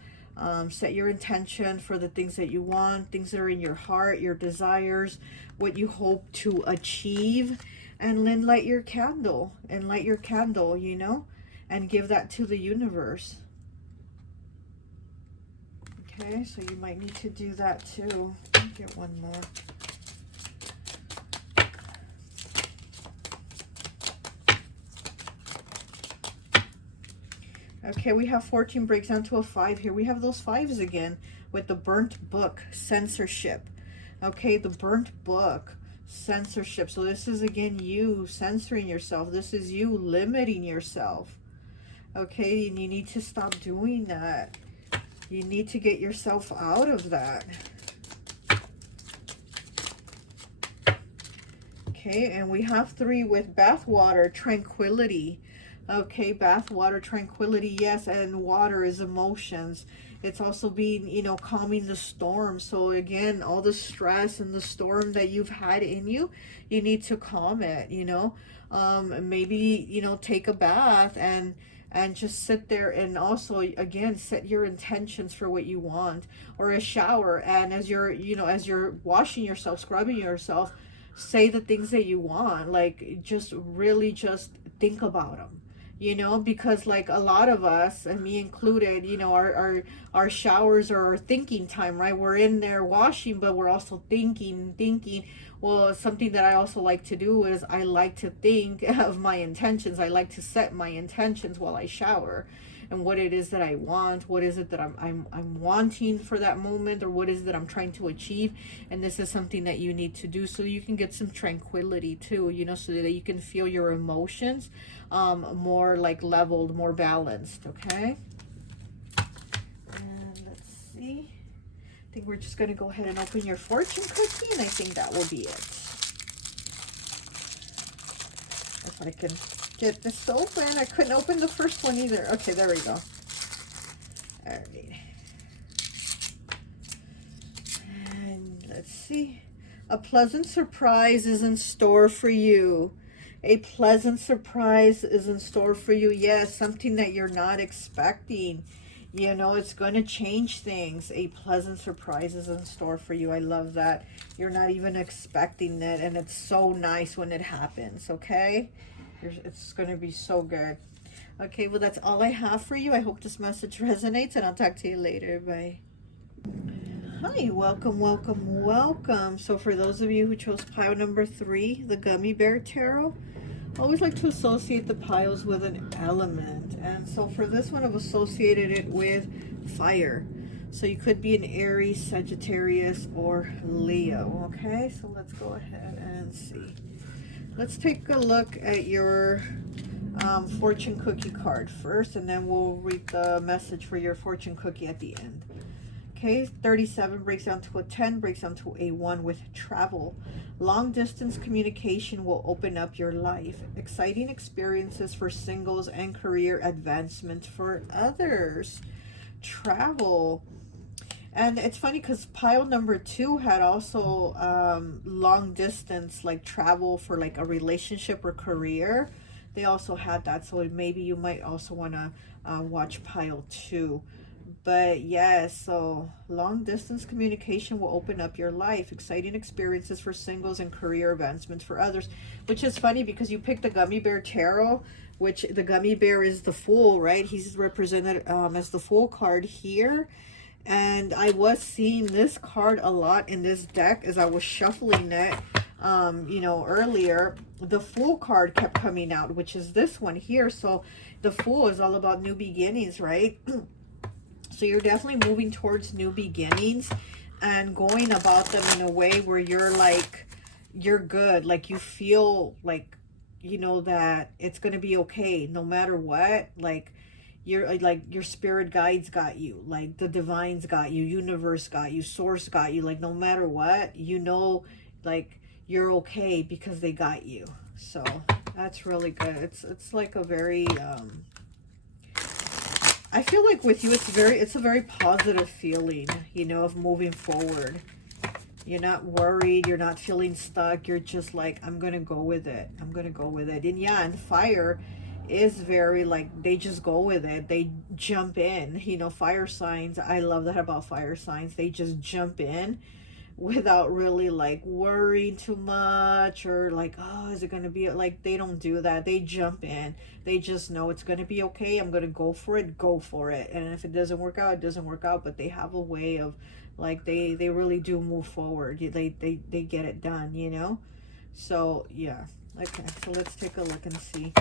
Set your intention for the things that you want, things that are in your heart, your desires, what you hope to achieve, and then light your candle, you know, and give that to the universe. Okay, so you might need to do that too. Let me get one more. Okay, we have 14 breaks down to a 5 here. We have those 5s again with the burnt book, censorship. Okay, the burnt book, censorship. So this is, again, you censoring yourself. This is you limiting yourself. Okay, and you need to stop doing that. You need to get yourself out of that. Okay, and we have 3 with bathwater, tranquility. Okay, bath water, tranquility, yes, and water is emotions. It's also being, you know, calming the storm. So again, all the stress and the storm that you've had in you, you need to calm it, you know. Maybe, you know, take a bath and just sit there, and also, again, set your intentions for what you want, or a shower. And as you're, you know, as you're washing yourself, scrubbing yourself, say the things that you want. Like, just really just think about them. You know, because like a lot of us, and me included, you know, our showers are our thinking time, right? We're in there washing, but we're also thinking. Well, something that I also like to do is I like to think of my intentions. I like to set my intentions while I shower, and what it is that I want, what is it that I'm wanting for that moment, or what is it that I'm trying to achieve. And this is something that you need to do so you can get some tranquility too, you know, so that you can feel your emotions more like leveled, more balanced. Okay, and let's see, I think we're just going to go ahead and open your fortune cookie, and I think that will be it. If I can get this to open. I couldn't open the first one either. Okay, there we go. All right. And let's see. A pleasant surprise is in store for you. A pleasant surprise is in store for you. Yes, something that you're not expecting. You know, it's going to change things. A pleasant surprise is in store for you. I love that. You're not even expecting it, and it's so nice when it happens, okay? It's going to be so good. Okay, well, that's all I have for you. I hope this message resonates, and I'll talk to you later. Bye. Hi, welcome, welcome, welcome. So for those of you who chose pile number 3, the Gummy Bear Tarot, I always like to associate the piles with an element. And so for this one, I've associated it with fire. So you could be an Aries, Sagittarius, or Leo. Okay, so let's go ahead and see. Let's take a look at your fortune cookie card first, and then we'll read the message for your fortune cookie at the end. Okay, 37 breaks down to a 10, breaks down to a 1 with travel. Long distance communication will open up your life. Exciting experiences for singles and career advancement for others. Travel. And it's funny because pile number 2 had also long distance, like travel for like a relationship or career. They also had that, so maybe you might also want to watch pile 2. But yes, so long distance communication will open up your life. Exciting experiences for singles and career advancements for others. Which is funny because you picked the Gummy Bear Tarot, which the Gummy Bear is the Fool, right? He's represented as the Fool card here. And I was seeing this card a lot in this deck as I was shuffling it, you know, earlier. The Fool card kept coming out, which is this one here. So the Fool is all about new beginnings, right? So you're definitely moving towards new beginnings and going about them in a way where you're like, you're good. Like you feel like, you know, that it's going to be okay no matter what. Like, you're like, your spirit guides got you, like the divines got you, universe got you, source got you, like no matter what, you know, like you're okay because they got you. So that's really good. It's like a very I feel like with you it's a very positive feeling, you know, of moving forward. You're not worried, you're not feeling stuck, you're just like, I'm gonna go with it, I'm gonna go with it. And yeah, and fire is very like, they just go with it, they jump in, you know. Fire signs, I love that about fire signs, they just jump in without really like worrying too much or like, oh, is it gonna be like, they don't do that. They jump in, they just know it's gonna be okay, I'm gonna go for it. And if it doesn't work out, it doesn't work out. But they have a way of like, they really do move forward, they get it done, you know. So yeah, okay, so let's take a look and see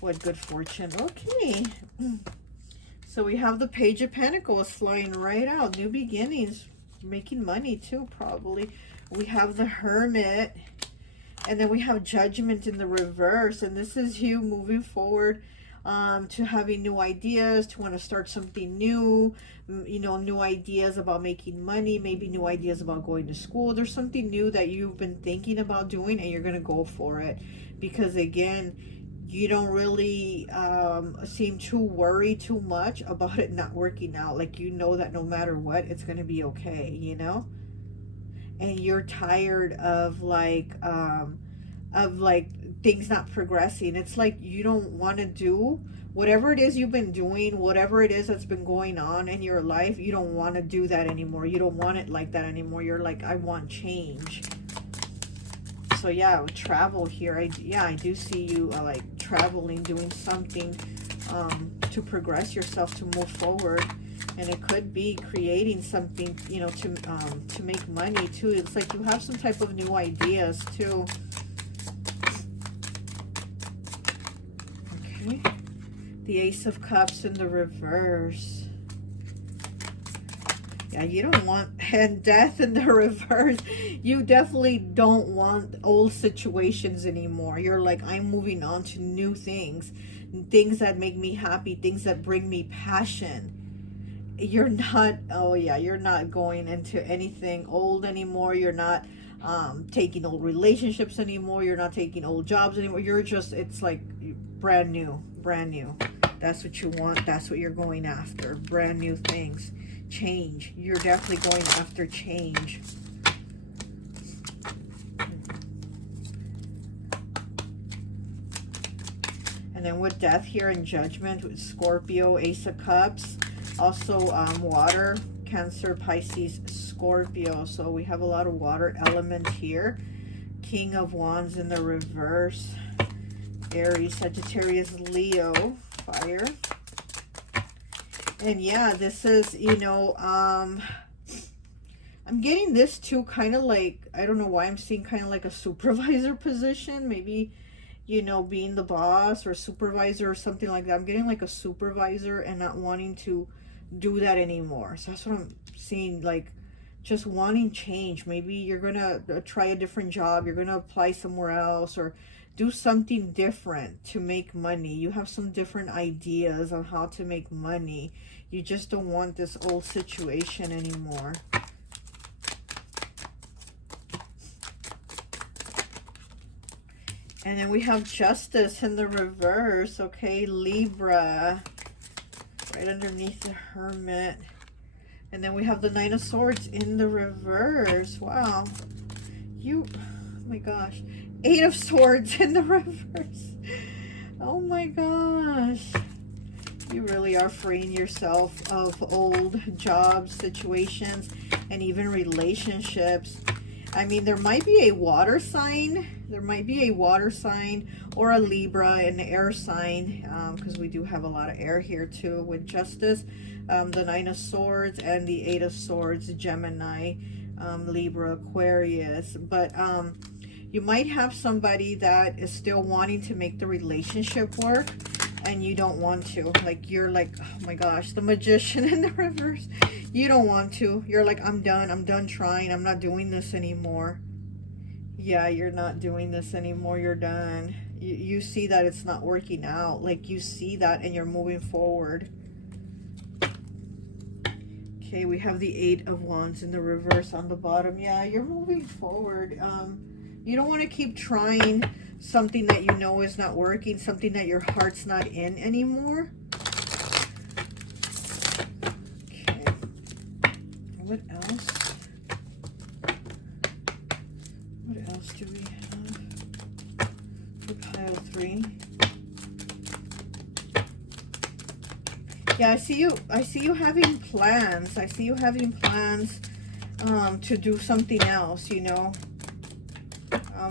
what good fortune. Okay, so we have the Page of Pentacles flying right out. New beginnings, making money too, probably. We have the Hermit, and then we have Judgment in the reverse, and this is you moving forward to having new ideas, to want to start something new, you know, new ideas about making money, maybe new ideas about going to school. There's something new that you've been thinking about doing, and you're going to go for it because, again, you don't really seem to worry too much about it not working out. Like, you know that no matter what, it's going to be okay, you know? And you're tired of like things not progressing. It's like you don't want to do whatever it is you've been doing, whatever it is that's been going on in your life. You don't want to do that anymore. You don't want it like that anymore. You're like, I want change. So yeah, travel here. I do see you like traveling, doing something to progress yourself, to move forward. And it could be creating something, you know, to make money too. It's like you have some type of new ideas too. Okay, the Ace of Cups in the reverse. Yeah, you don't want, and Death in the reverse. You definitely don't want old situations anymore. You're like, I'm moving on to new things, things that make me happy, things that bring me passion. You're not, oh yeah, you're not going into anything old anymore. You're not taking old relationships anymore. You're not taking old jobs anymore. You're just, it's like brand new, brand new. That's what you want. That's what you're going after. Brand new things. Change. You're definitely going after change. And then with Death here in Judgment, with Scorpio, Ace of Cups, also water, Cancer, Pisces, Scorpio. So we have a lot of water element here. King of Wands in the reverse, Aries, Sagittarius, Leo, fire. And yeah, this is, you know, I'm getting this too, kind of like, I don't know why I'm seeing kind of like a supervisor position. Maybe, you know, being the boss or supervisor or something like that. I'm getting like a supervisor and not wanting to do that anymore. So that's what I'm seeing, like just wanting change. Maybe you're going to try a different job. You're going to apply somewhere else or do something different to make money. You have some different ideas on how to make money. You just don't want this old situation anymore. And then we have Justice in the reverse. Okay, Libra, right underneath the Hermit. And then we have the Nine of Swords in the reverse. Wow. Oh my gosh. Eight of Swords in the reverse. Oh my gosh. You really are freeing yourself of old jobs, situations, and even relationships. I mean, there might be a water sign. There might be a water sign or a Libra, an air sign, because we do have a lot of air here too with Justice, the Nine of Swords and the Eight of Swords, Gemini, Libra, Aquarius. But you might have somebody that is still wanting to make the relationship work, and you don't want to. Like, you're like, oh my gosh, the Magician in the reverse. You don't want to. You're like, I'm done trying. I'm not doing this anymore. Yeah, you're not doing this anymore. You're done. You see that it's not working out. Like, you see that and you're moving forward. Okay, we have the Eight of Wands in the reverse on the bottom. Yeah, you're moving forward. You don't want to keep trying something that you know is not working, something that your heart's not in anymore. Okay. What else? What else do we have? For pile 3. Yeah, I see you having plans. I see you having plans to do something else, you know.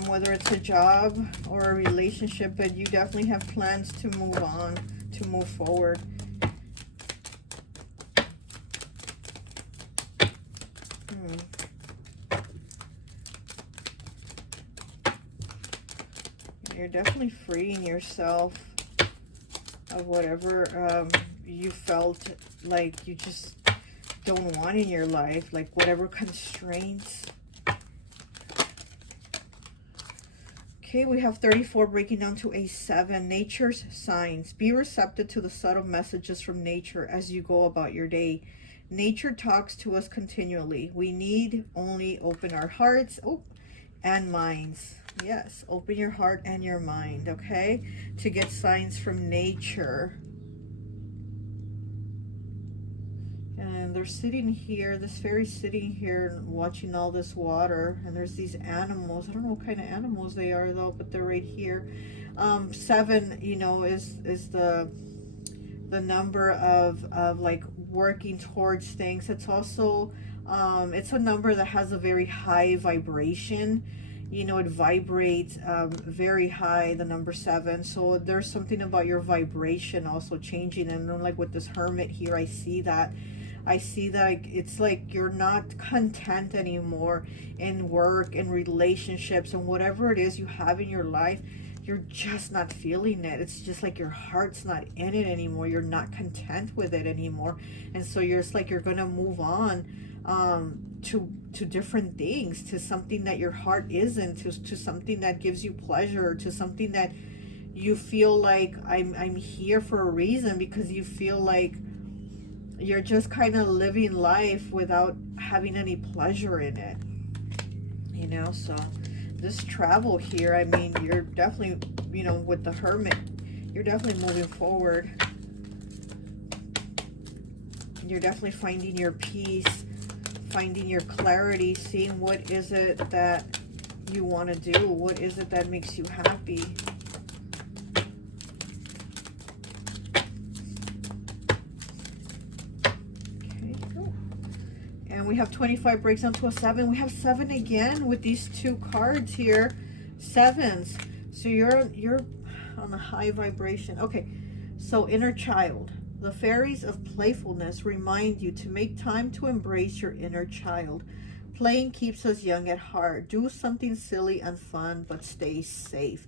Whether it's a job or a relationship, but you definitely have plans to move on, to move forward. You're definitely freeing yourself of whatever you felt like you just don't want in your life, like whatever constraints. Okay, we have 34 breaking down to a 7. Nature's signs. Be receptive to the subtle messages from nature as you go about your day. Nature talks to us continually. We need only open our hearts and minds. Yes, open your heart and your mind, okay, to get signs from nature. And they're sitting here, this fairy's sitting here watching all this water, and there's these animals. I don't know what kind of animals they are though, but they're right here. 7, you know, is the number of like working towards things. It's also it's a number that has a very high vibration. You know, it vibrates very high, the number 7. So there's something about your vibration also changing. And then, like with this Hermit here, I see that it's like you're not content anymore in work and relationships and whatever it is you have in your life. You're just not feeling it. It's just like your heart's not in it anymore. You're not content with it anymore. And so you're just like, you're going to move on to different things, to something that your heart isn't, to something that gives you pleasure, to something that you feel like I'm here for a reason, because you feel like you're just kind of living life without having any pleasure in it, you know. So this travel here, I mean, you're definitely, you know, with the Hermit, you're definitely moving forward. You're definitely finding your peace, finding your clarity, seeing what is it that you want to do, what is it that makes you happy. And we have 25 breaks down to a 7. We have 7 again with these 2 cards here. 7s. So you're on a high vibration. Okay, so inner child. The fairies of playfulness remind you to make time to embrace your inner child. Playing keeps us young at heart. Do something silly and fun, but stay safe.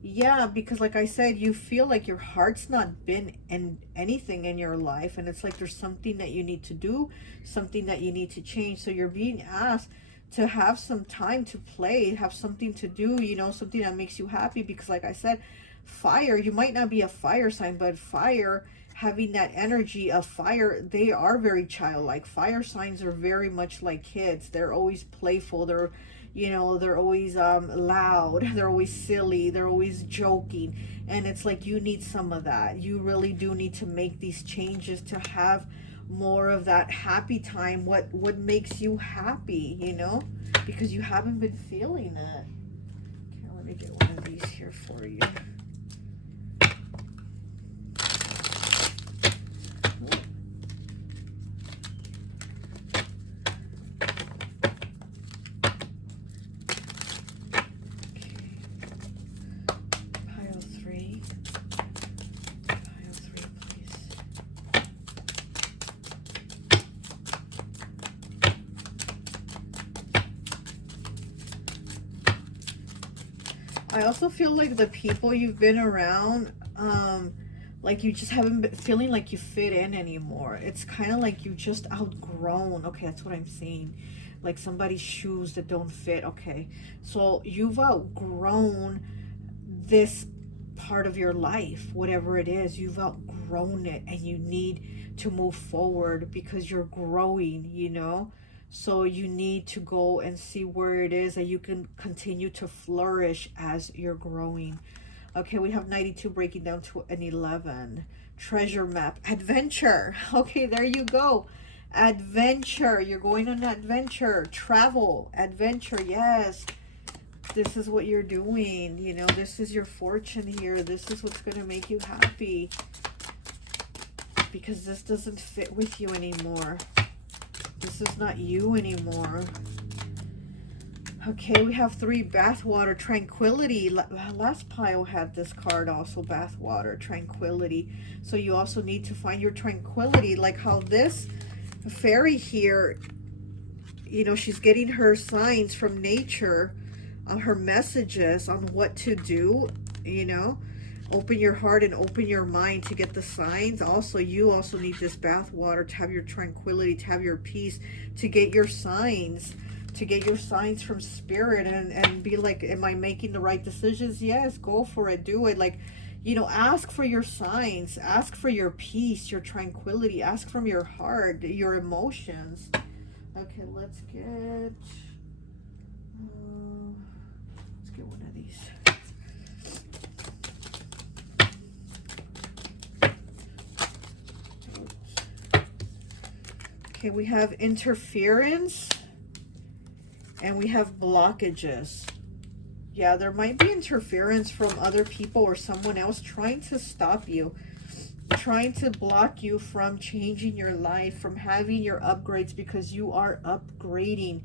Yeah, because like I said, you feel like your heart's not been in anything in your life, and it's like there's something that you need to do, something that you need to change. So you're being asked to have some time to play, have something to do, you know, something that makes you happy. Because like I said, fire, you might not be a fire sign, but fire, having that energy of fire, they are very childlike. Fire signs are very much like kids. They're always playful. They're, you know, they're always loud, they're always silly, they're always joking. And it's like you need some of that. You really do need to make these changes to have more of that happy time. What makes you happy, you know, because you haven't been feeling it. Okay, let me get one of these here for you. I also feel like the people you've been around, like you just haven't been feeling like you fit in anymore. It's kind of like you just outgrown. Okay, that's what I'm saying. Like somebody's shoes that don't fit. Okay, so you've outgrown this part of your life, whatever it is. You've outgrown it, and you need to move forward because you're growing, you know. So you need to go and see where it is that you can continue to flourish as you're growing. Okay, we have 92 breaking down to an 11. Treasure map. Adventure. Okay, there you go. Adventure. You're going on an adventure. Travel. Adventure. Yes. This is what you're doing. You know, this is your fortune here. This is what's going to make you happy. Because this doesn't fit with you anymore. This is not you anymore. Okay, we have 3 bathwater, tranquility. Last pile had this card also, bathwater, tranquility. So you also need to find your tranquility, like how this fairy here, you know, she's getting her signs from nature, her messages on what to do, you know. Open your heart and open your mind to get the signs. Also, you also need this bathwater to have your tranquility, to have your peace, to get your signs, from spirit, and be like, am I making the right decisions? Yes, go for it, do it. Like, you know, ask for your signs, ask for your peace, your tranquility, ask from your heart, your emotions. Okay, let's get one of these. Okay, we have interference and we have blockages. Yeah, there might be interference from other people or someone else trying to stop you, trying to block you from changing your life, from having your upgrades, because you are upgrading.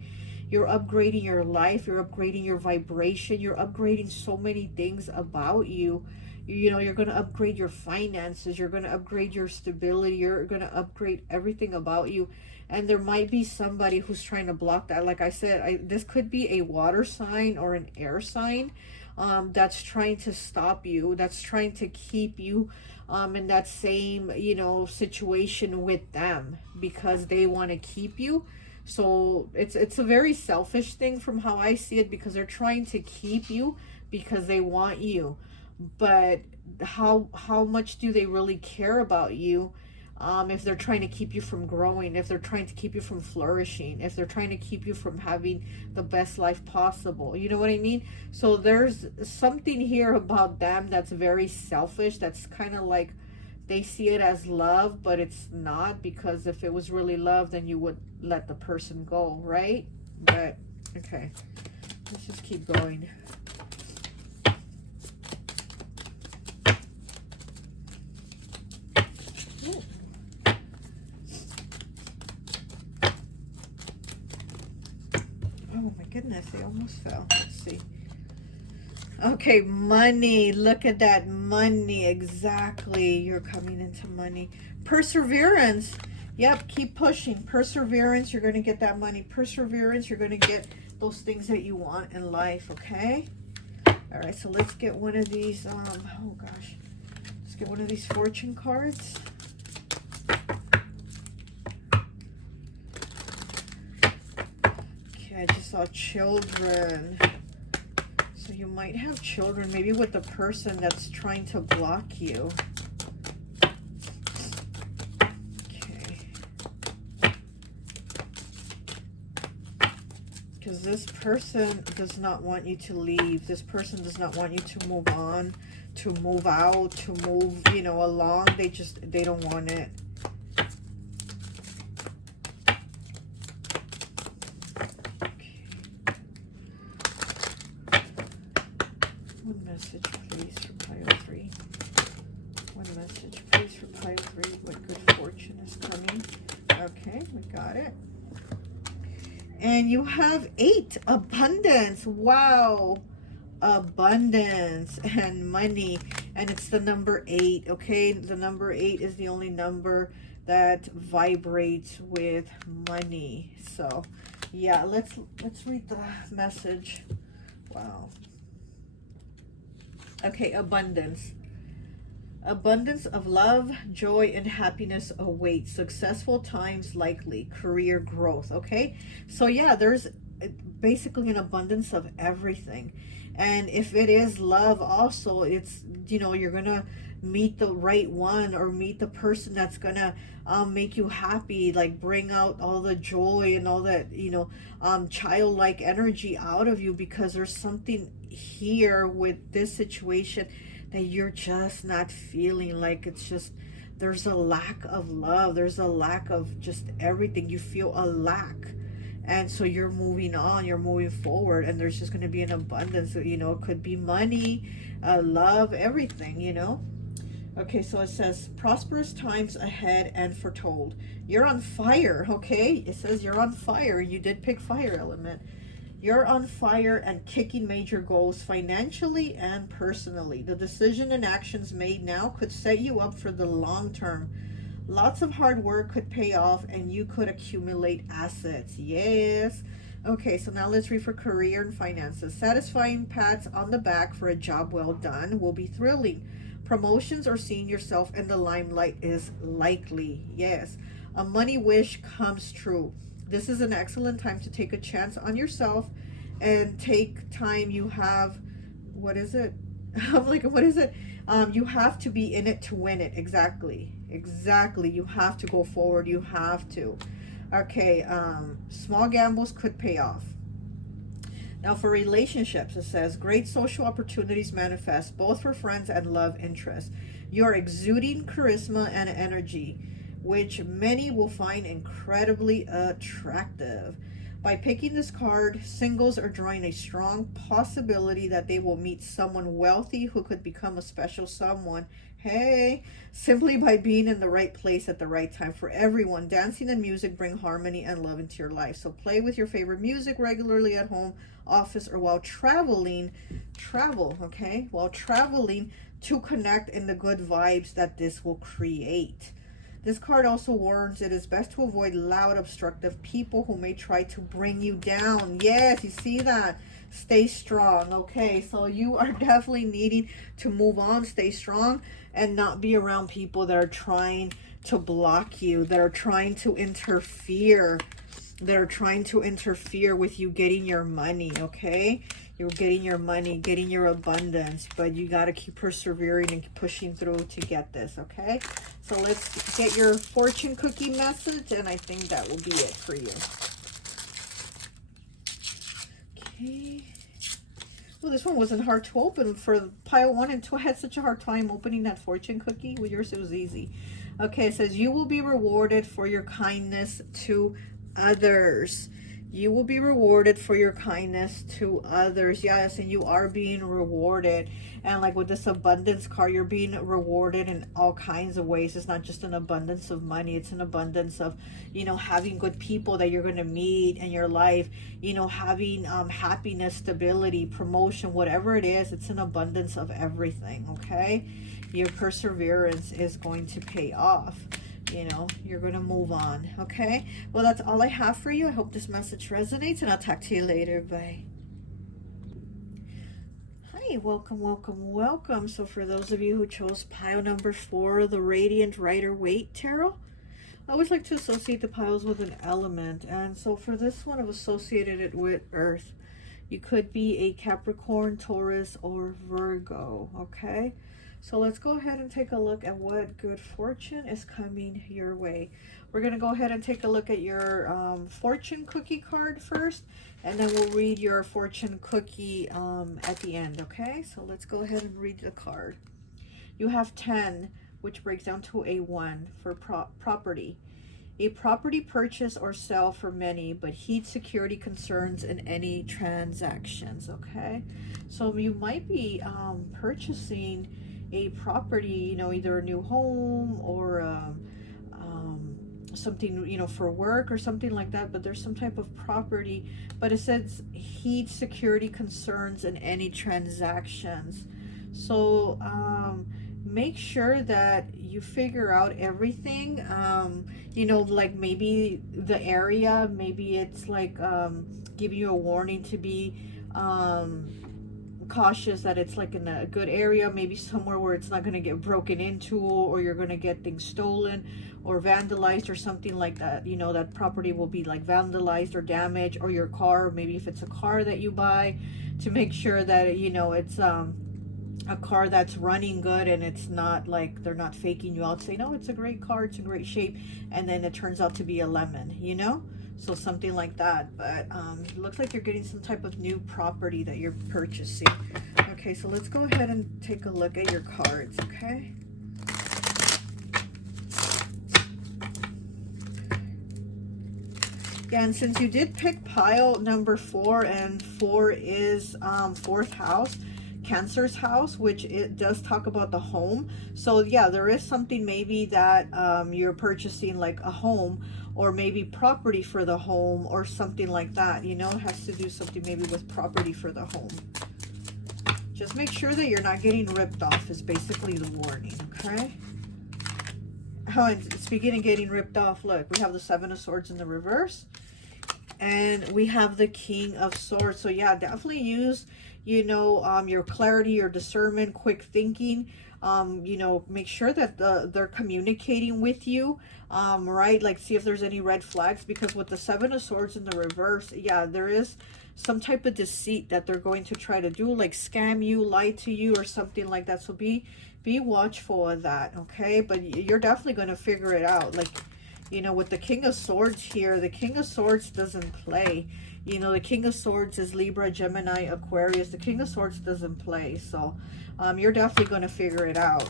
You're upgrading your life, you're upgrading your vibration, you're upgrading so many things about you. You know, you're going to upgrade your finances, you're going to upgrade your stability, you're going to upgrade everything about you. And there might be somebody who's trying to block that. Like I said, this could be a water sign or an air sign that's trying to stop you, that's trying to keep you in that same, you know, situation with them, because they want to keep you. So it's a very selfish thing from how I see it, because they're trying to keep you because they want you. But how much do they really care about you if they're trying to keep you from growing, if they're trying to keep you from flourishing, if they're trying to keep you from having the best life possible? You know what I mean? So there's something here about them that's very selfish, that's kind of like they see it as love, but it's not, because if it was really love, then you would let the person go, right? But okay, let's just keep going. Ooh. Oh my goodness, they almost fell. Let's see. Okay, money. Look at that, money. Exactly. You're coming into money. Perseverance. Yep, keep pushing. Perseverance, you're going to get that money. Perseverance, you're going to get those things that you want in life, okay? All right, so let's get one of these, oh gosh. Let's get one of these fortune cards. Okay, I just saw children. So you might have children, maybe with the person that's trying to block you. Okay. Because this person does not want you to leave. This person does not want you to move on, to move out, to move, you know, along. They don't want it. One message, please, for pile 3. One message, please, for pile 3. What good fortune is coming? Okay, we got it. And you have 8, abundance. Wow. Abundance and money. And it's the number 8, okay? The number 8 is the only number that vibrates with money. So, yeah, let's read the message. Wow. Okay, abundance. Abundance of love, joy, and happiness awaits. Successful times likely. Career growth. Okay, so yeah, there's basically an abundance of everything. And if it is love, also, it's, you know, you're gonna meet the right one, or meet the person that's gonna make you happy, like bring out all the joy and all that, you know, childlike energy out of you, because there's something here with this situation that you're just not feeling. Like, it's just, there's a lack of love, there's a lack of just everything. You feel a lack, and so you're moving on, you're moving forward, and there's just going to be an abundance. You know, it could be money, love, everything, you know. Okay, so it says prosperous times ahead and foretold. You're on fire. Okay, it says you're on fire. You did pick fire element. You're on fire and kicking major goals financially and personally. The decision and actions made now could set you up for the long term. Lots of hard work could pay off, and you could accumulate assets. Yes. Okay, so now let's read for career and finances. Satisfying pats on the back for a job well done will be thrilling. Promotions or seeing yourself in the limelight is likely. Yes. A money wish comes true. This is an excellent time to take a chance on yourself and take time. You have, what is it? I'm like, what is it? You have to be in it to win it. Exactly. Exactly. You have to go forward. You have to. Okay. Small gambles could pay off. Now for relationships, it says great social opportunities manifest both for friends and love interests. You're exuding charisma and energy, which many will find incredibly attractive. By picking this card, singles are drawing a strong possibility that they will meet someone wealthy who could become a special someone. Hey, simply by being in the right place at the right time. For everyone, dancing and music bring harmony and love into your life. So play with your favorite music regularly at home, office, or while traveling. Travel, okay? While traveling to connect in the good vibes that this will create. This card also warns it is best to avoid loud, obstructive people who may try to bring you down. Yes, you see that? Stay strong. Okay, so you are definitely needing to move on, stay strong, and not be around people that are trying to block you, that are trying to interfere, that are trying to interfere with you getting your money, okay? You're getting your money, getting your abundance, but you got to keep persevering and pushing through to get this, okay? So let's get your fortune cookie message, and I think that will be it for you. Okay. Well, this one wasn't hard to open. For pile 1 and 2, I had such a hard time opening that fortune cookie. With yours, it was easy. Okay, it says you will be rewarded for your kindness to others. You will be rewarded for your kindness to others. Yes, and you are being rewarded. And like with this abundance card, you're being rewarded in all kinds of ways. It's not just an abundance of money. It's an abundance of, you know, having good people that you're going to meet in your life. You know, having happiness, stability, promotion, whatever it is. It's an abundance of everything, okay? Your perseverance is going to pay off. You know, you're going to move on, okay? Well, that's all I have for you. I hope this message resonates, and I'll talk to you later. Bye. Hi, welcome, welcome, welcome. So for those of you who chose pile number 4, the Radiant Rider-Waite Tarot, I always like to associate the piles with an element. And so for this one, I've associated it with Earth. You could be a Capricorn, Taurus, or Virgo, okay? So let's go ahead and take a look at what good fortune is coming your way. We're going to go ahead and take a look at your fortune cookie card first, and then we'll read your fortune cookie at the end, okay? So let's go ahead and read the card. You have 10, which breaks down to a 1 for property. A property purchase or sell for many, but heed security concerns in any transactions, okay? So you might be purchasing a property, you know, either a new home or something, you know, for work or something like that, but there's some type of property, but it says heed security concerns in any transactions. So make sure that you figure out everything, you know, like maybe the area, maybe it's like give you a warning to be cautious that it's like in a good area, maybe somewhere where it's not going to get broken into, or you're going to get things stolen or vandalized or something like that. You know, that property will be like vandalized or damaged, or your car, maybe if it's a car that you buy, to make sure that, you know, it's a car that's running good, and it's not like they're not faking you out saying, oh, it's a great car, it's in great shape, and then it turns out to be a lemon, you know. So something like that. But it looks like you're getting some type of new property that you're purchasing. Okay, so let's go ahead and take a look at your cards. Okay, yeah, and since you did pick pile number 4, and 4 is 4th house, Cancer's house, which it does talk about the home. So yeah, there is something maybe that you're purchasing, like a home, or maybe property for the home, or something like that. You know, it has to do something maybe with property for the home. Just make sure that you're not getting ripped off is basically the warning. Okay. Oh, and speaking of getting ripped off, look, we have the 7 of Swords in the reverse, and we have the King of Swords. So yeah, definitely use, you know, your clarity, your discernment, quick thinking. You know, make sure that they're communicating with you, right? Like, see if there's any red flags, because with the 7 of Swords in the reverse, yeah, there is some type of deceit that they're going to try to do, like scam you, lie to you, or something like that. So be watchful of that, okay? But you're definitely going to figure it out. Like, you know, with the King of Swords here, the King of Swords doesn't play. You know, the King of Swords is Libra, Gemini, Aquarius. The King of Swords doesn't play. So you're definitely going to figure it out.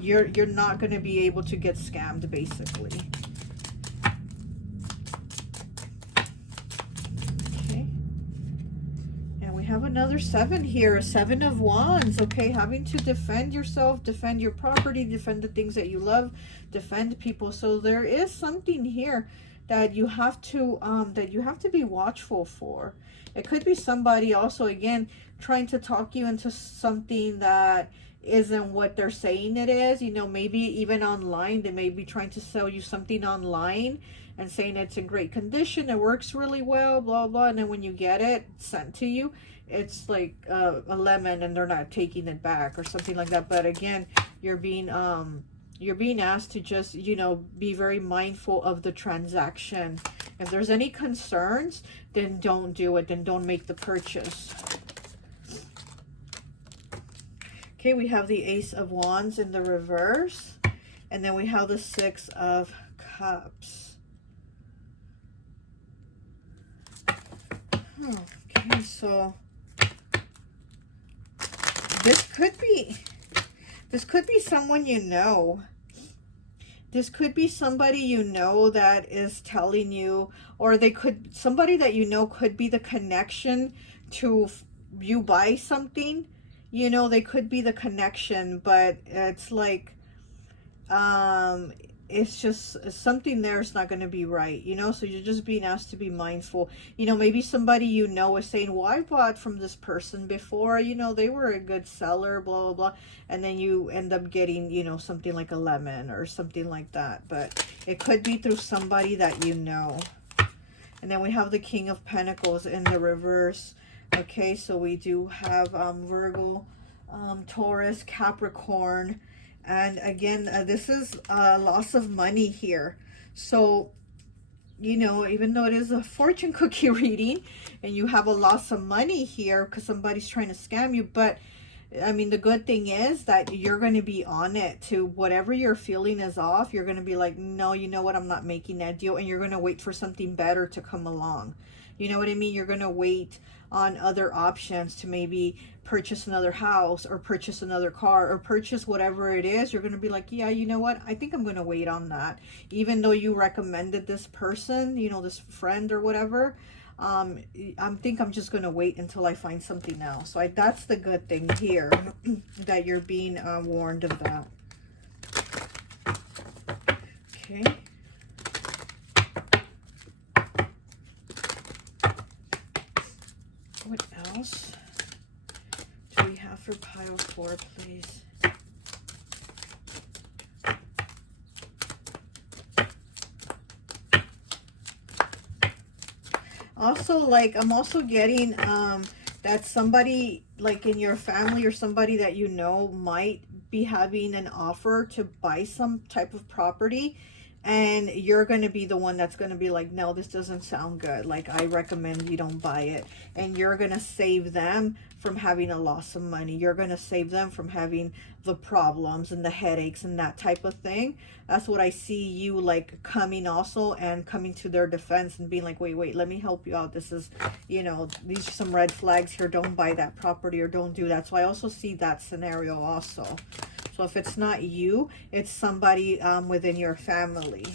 You're not going to be able to get scammed, basically. Okay. And we have another 7 here, a 7 of Wands. Okay, having to defend yourself, defend your property, defend the things that you love, defend people. So there is something here that you have to be watchful for. It could be somebody also, again, trying to talk you into something that isn't what they're saying it is. You know, maybe even online, they may be trying to sell you something online and saying it's in great condition, it works really well, blah blah, and then when you get it sent to you, it's like a lemon, and they're not taking it back or something like that. But again, you're being asked to just, you know, be very mindful of the transaction. If there's any concerns, then don't do it. Then don't make the purchase. Okay, we have the Ace of Wands in the reverse. And then we have the 6 of Cups. Okay, so this could be someone you know. This could be somebody you know that is telling you, or somebody that you know could be the connection to you buy something. You know, they could be the connection, but it's like, it's just something there is not going to be right, you know. So you're just being asked to be mindful. You know, maybe somebody you know is saying, well, I bought from this person before, you know, they were a good seller, blah blah blah, and then you end up getting, you know, something like a lemon or something like that. But it could be through somebody that you know. And then we have the King of Pentacles in the reverse. Okay, so we do have Virgo, Taurus, Capricorn. And again, this is loss of money here. So, you know, even though it is a fortune cookie reading and you have a loss of money here because somebody's trying to scam you, but I mean, the good thing is that you're going to be on it to whatever you're feeling is off. You're going to be like, no, you know what? I'm not making that deal. And you're going to wait for something better to come along. You know what I mean? You're going to wait on other options to maybe purchase another house or purchase another car or purchase whatever it is. You're going to be like, yeah, you know what? I think I'm going to wait on that. Even though you recommended this person, you know, this friend or whatever, I think I'm just going to wait until I find something else. So that's the good thing here, that you're being warned of that. Okay. What else do we have for pile 4, please? Also, like, I'm also getting that somebody like in your family or somebody that you know might be having an offer to buy some type of property, and you're going to be the one that's going to be like, no, this doesn't sound good, like I recommend you don't buy it. And you're going to save them from having a loss of money. You're going to save them from having the problems and the headaches and that type of thing. That's what I see you like coming also, and coming to their defense and being like, wait, let me help you out. This is, you know, these are some red flags here. Don't buy that property or don't do that. So I also see that scenario also. So if it's not you, it's somebody within your family.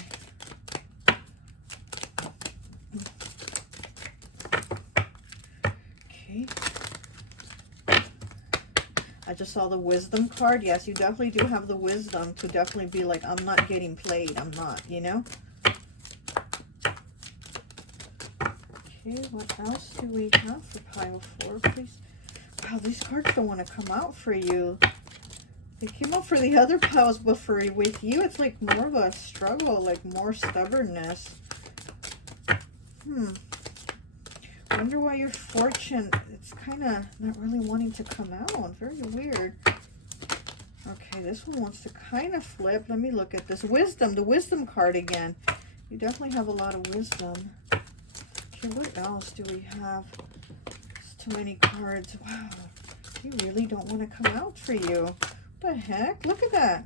Okay. I just saw the wisdom card. Yes, you definitely do have the wisdom to definitely be like, I'm not getting played. I'm not, you know. Okay, what else do we have for pile 4, please? Wow, these cards don't want to come out for you. They came out for the other piles, but with you, it's like more of a struggle, like more stubbornness. Wonder why your fortune, it's kind of not really wanting to come out. Very weird. Okay, this one wants to kind of flip. Let me look at this. Wisdom, the wisdom card again. You definitely have a lot of wisdom. Okay, what else do we have? It's too many cards. Wow, you really don't want to come out for you. What the heck? Look at that.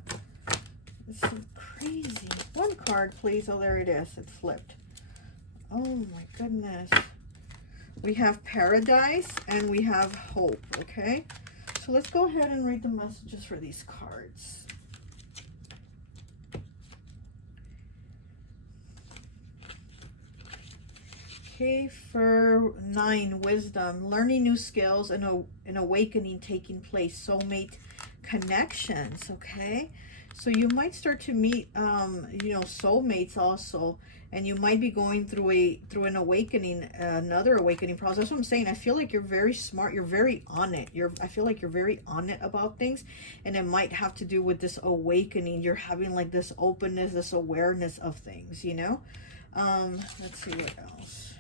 It's so crazy. One card, please. Oh, there it is. It flipped. Oh, my goodness. We have paradise and we have hope, okay? So let's go ahead and read the messages for these cards. Okay, for 9, wisdom, learning new skills and an awakening taking place, soulmate connections, okay? So you might start to meet, you know, soulmates also, and you might be going through an awakening, another awakening process. That's what I'm saying. I feel like you're very smart. You're very on it. I feel like you're very on it about things, and it might have to do with this awakening. You're having like this openness, this awareness of things, you know? Let's see what else.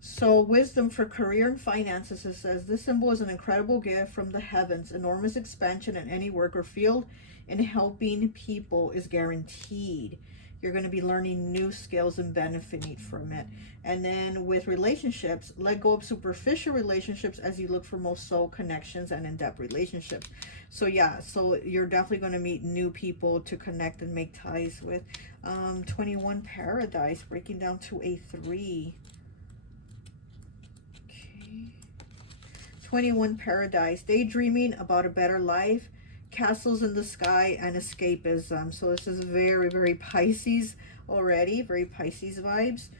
So wisdom for career and finances, it says, this symbol is an incredible gift from the heavens. Enormous expansion in any work or field in helping people is guaranteed. You're going to be learning new skills and benefiting from it. And then with relationships, let go of superficial relationships as you look for most soul connections and in-depth relationships. So yeah, so you're definitely going to meet new people to connect and make ties with. 21 paradise, breaking down to a 3. 21 paradise, daydreaming about a better life, castles in the sky, and escapism. So this is very, very Pisces already, very Pisces vibes.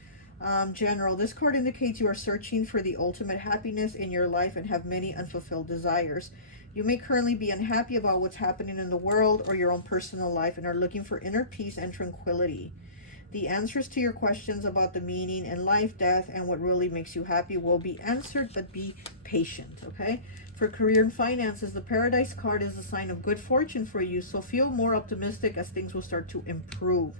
General, this card indicates you are searching for the ultimate happiness in your life and have many unfulfilled desires. You may currently be unhappy about what's happening in the world or your own personal life and are looking for inner peace and tranquility. The answers to your questions about the meaning in life, death, and what really makes you happy will be answered, but be patient, okay? For career and finances, the Paradise card is a sign of good fortune for you, so feel more optimistic as things will start to improve.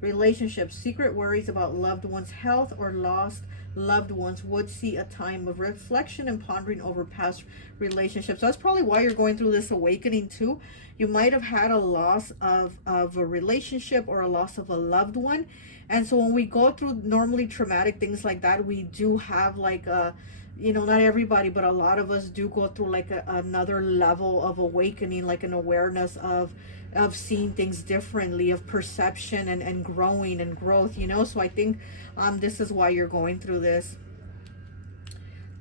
Relationships, secret worries about loved ones' health or lost loved ones would see a time of reflection and pondering over past relationships. So that's probably why you're going through this awakening too. You might have had a loss of a relationship or a loss of a loved one. And so when we go through normally traumatic things like that, we do have like a, you know, not everybody, but a lot of us do go through like another level of awakening, like an awareness of seeing things differently, of perception and growing and growth, you know. So I think this is why you're going through this.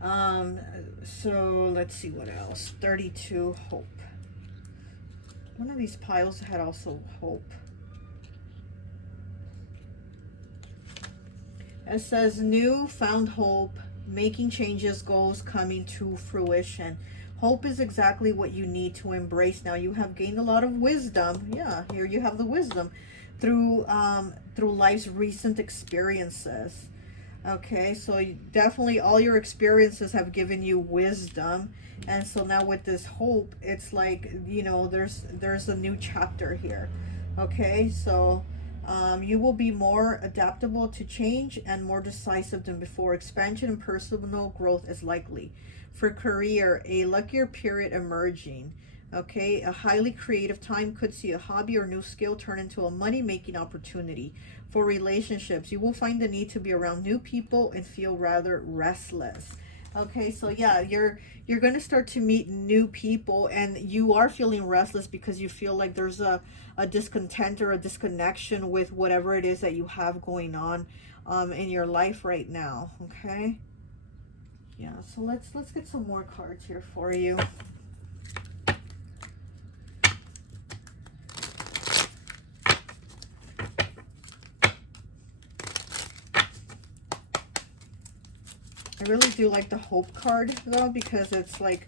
So let's see what else. 32, hope. One of these piles had also hope. It says new found hope, making changes, goals coming to fruition. Hope is exactly what you need to embrace now. You have gained a lot of wisdom. Yeah, here you have the wisdom through life's recent experiences. Okay, so definitely all your experiences have given you wisdom. And so now with this hope, it's like, you know, there's a new chapter here. Okay, so You will be more adaptable to change and more decisive than before. Expansion and personal growth is likely. For career, a luckier period emerging. Okay, a highly creative time could see a hobby or new skill turn into a money-making opportunity. For relationships, you will find the need to be around new people and feel rather restless. Okay, so yeah, you're going to start to meet new people, and you are feeling restless because you feel like there's a discontent or a disconnection with whatever it is that you have going on in your life right now. Okay, yeah, so let's get some more cards here for you. I really do like the hope card though, because it's like,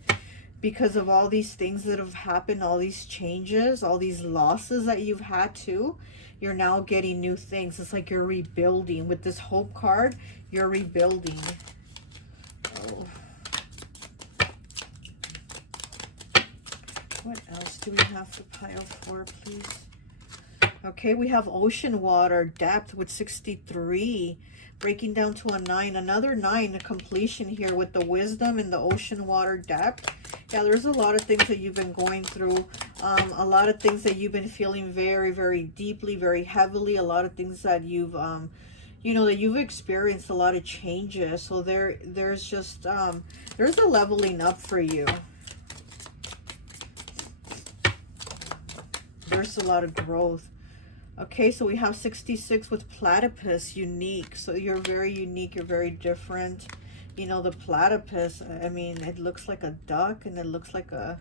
because of all these things that have happened, all these changes, all these losses that you've had to, you're now getting new things. It's like you're rebuilding. With this hope card, you're rebuilding. Oh. What else do we have to pile for, please? Okay, we have ocean water, depth with 63, breaking down to a 9. Another 9, a completion here with the wisdom and the ocean water depth. Yeah, there's a lot of things that you've been going through, a lot of things that you've been feeling very, very deeply, very heavily, a lot of things that you've, you know, that you've experienced a lot of changes. So there's just, there's a leveling up for you. There's a lot of growth. Okay, so we have 66 with platypus, unique. So you're very unique, you're very different. You know, the platypus, I mean, it looks like a duck, and it looks like a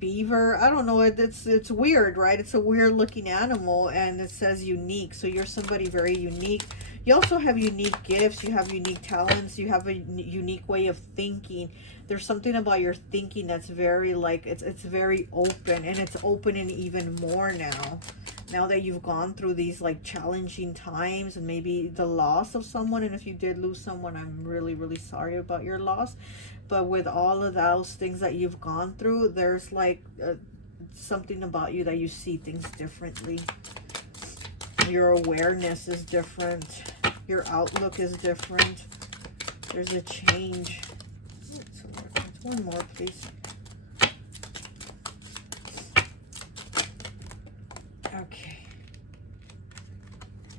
beaver. I don't know, it's weird, right? It's a weird looking animal, and it says unique. So you're somebody very unique. You also have unique gifts, you have unique talents, you have a unique way of thinking. There's something about your thinking that's very, like, it's very open, and it's opening even more now that you've gone through these like challenging times, and maybe the loss of someone. And if you did lose someone, I'm really, really sorry about your loss. But with all of those things that you've gone through, there's like something about you that you see things differently. Your awareness is different. Your outlook is different. There's a change. One more, please. Okay.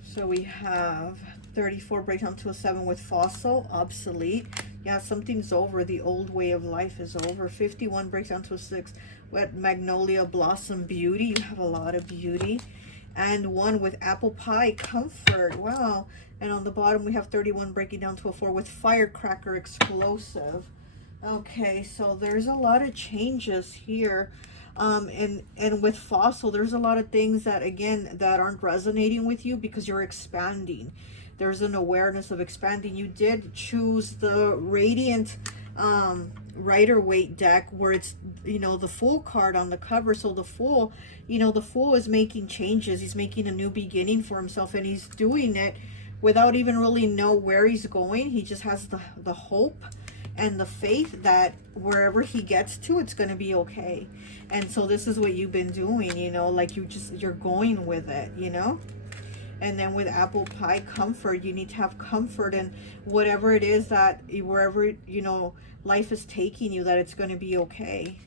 So we have 34 breaks down to a 7 with fossil, obsolete. Yeah, something's over. The old way of life is over. 51 breaks down to a 6 with magnolia blossom, beauty. You have a lot of beauty. And 1 with apple pie, comfort. Wow. And on the bottom we have 31 breaking down to a 4 with firecracker, explosive. Okay, so there's a lot of changes here. And with fossil, there's a lot of things that, again, that aren't resonating with you because you're expanding. There's an awareness of expanding. You did choose the radiant Rider-Waite deck, where it's, you know, the Fool card on the cover. So the Fool, you know, the Fool is making changes. He's making a new beginning for himself, and he's doing it without even really know where he's going. He just has the hope and the faith that wherever he gets to, it's going to be okay. And so this is what you've been doing, you know, like you're going with it, you know. And then with apple pie, comfort, you need to have comfort in whatever it is that, wherever, you know, life is taking you, that it's going to be okay.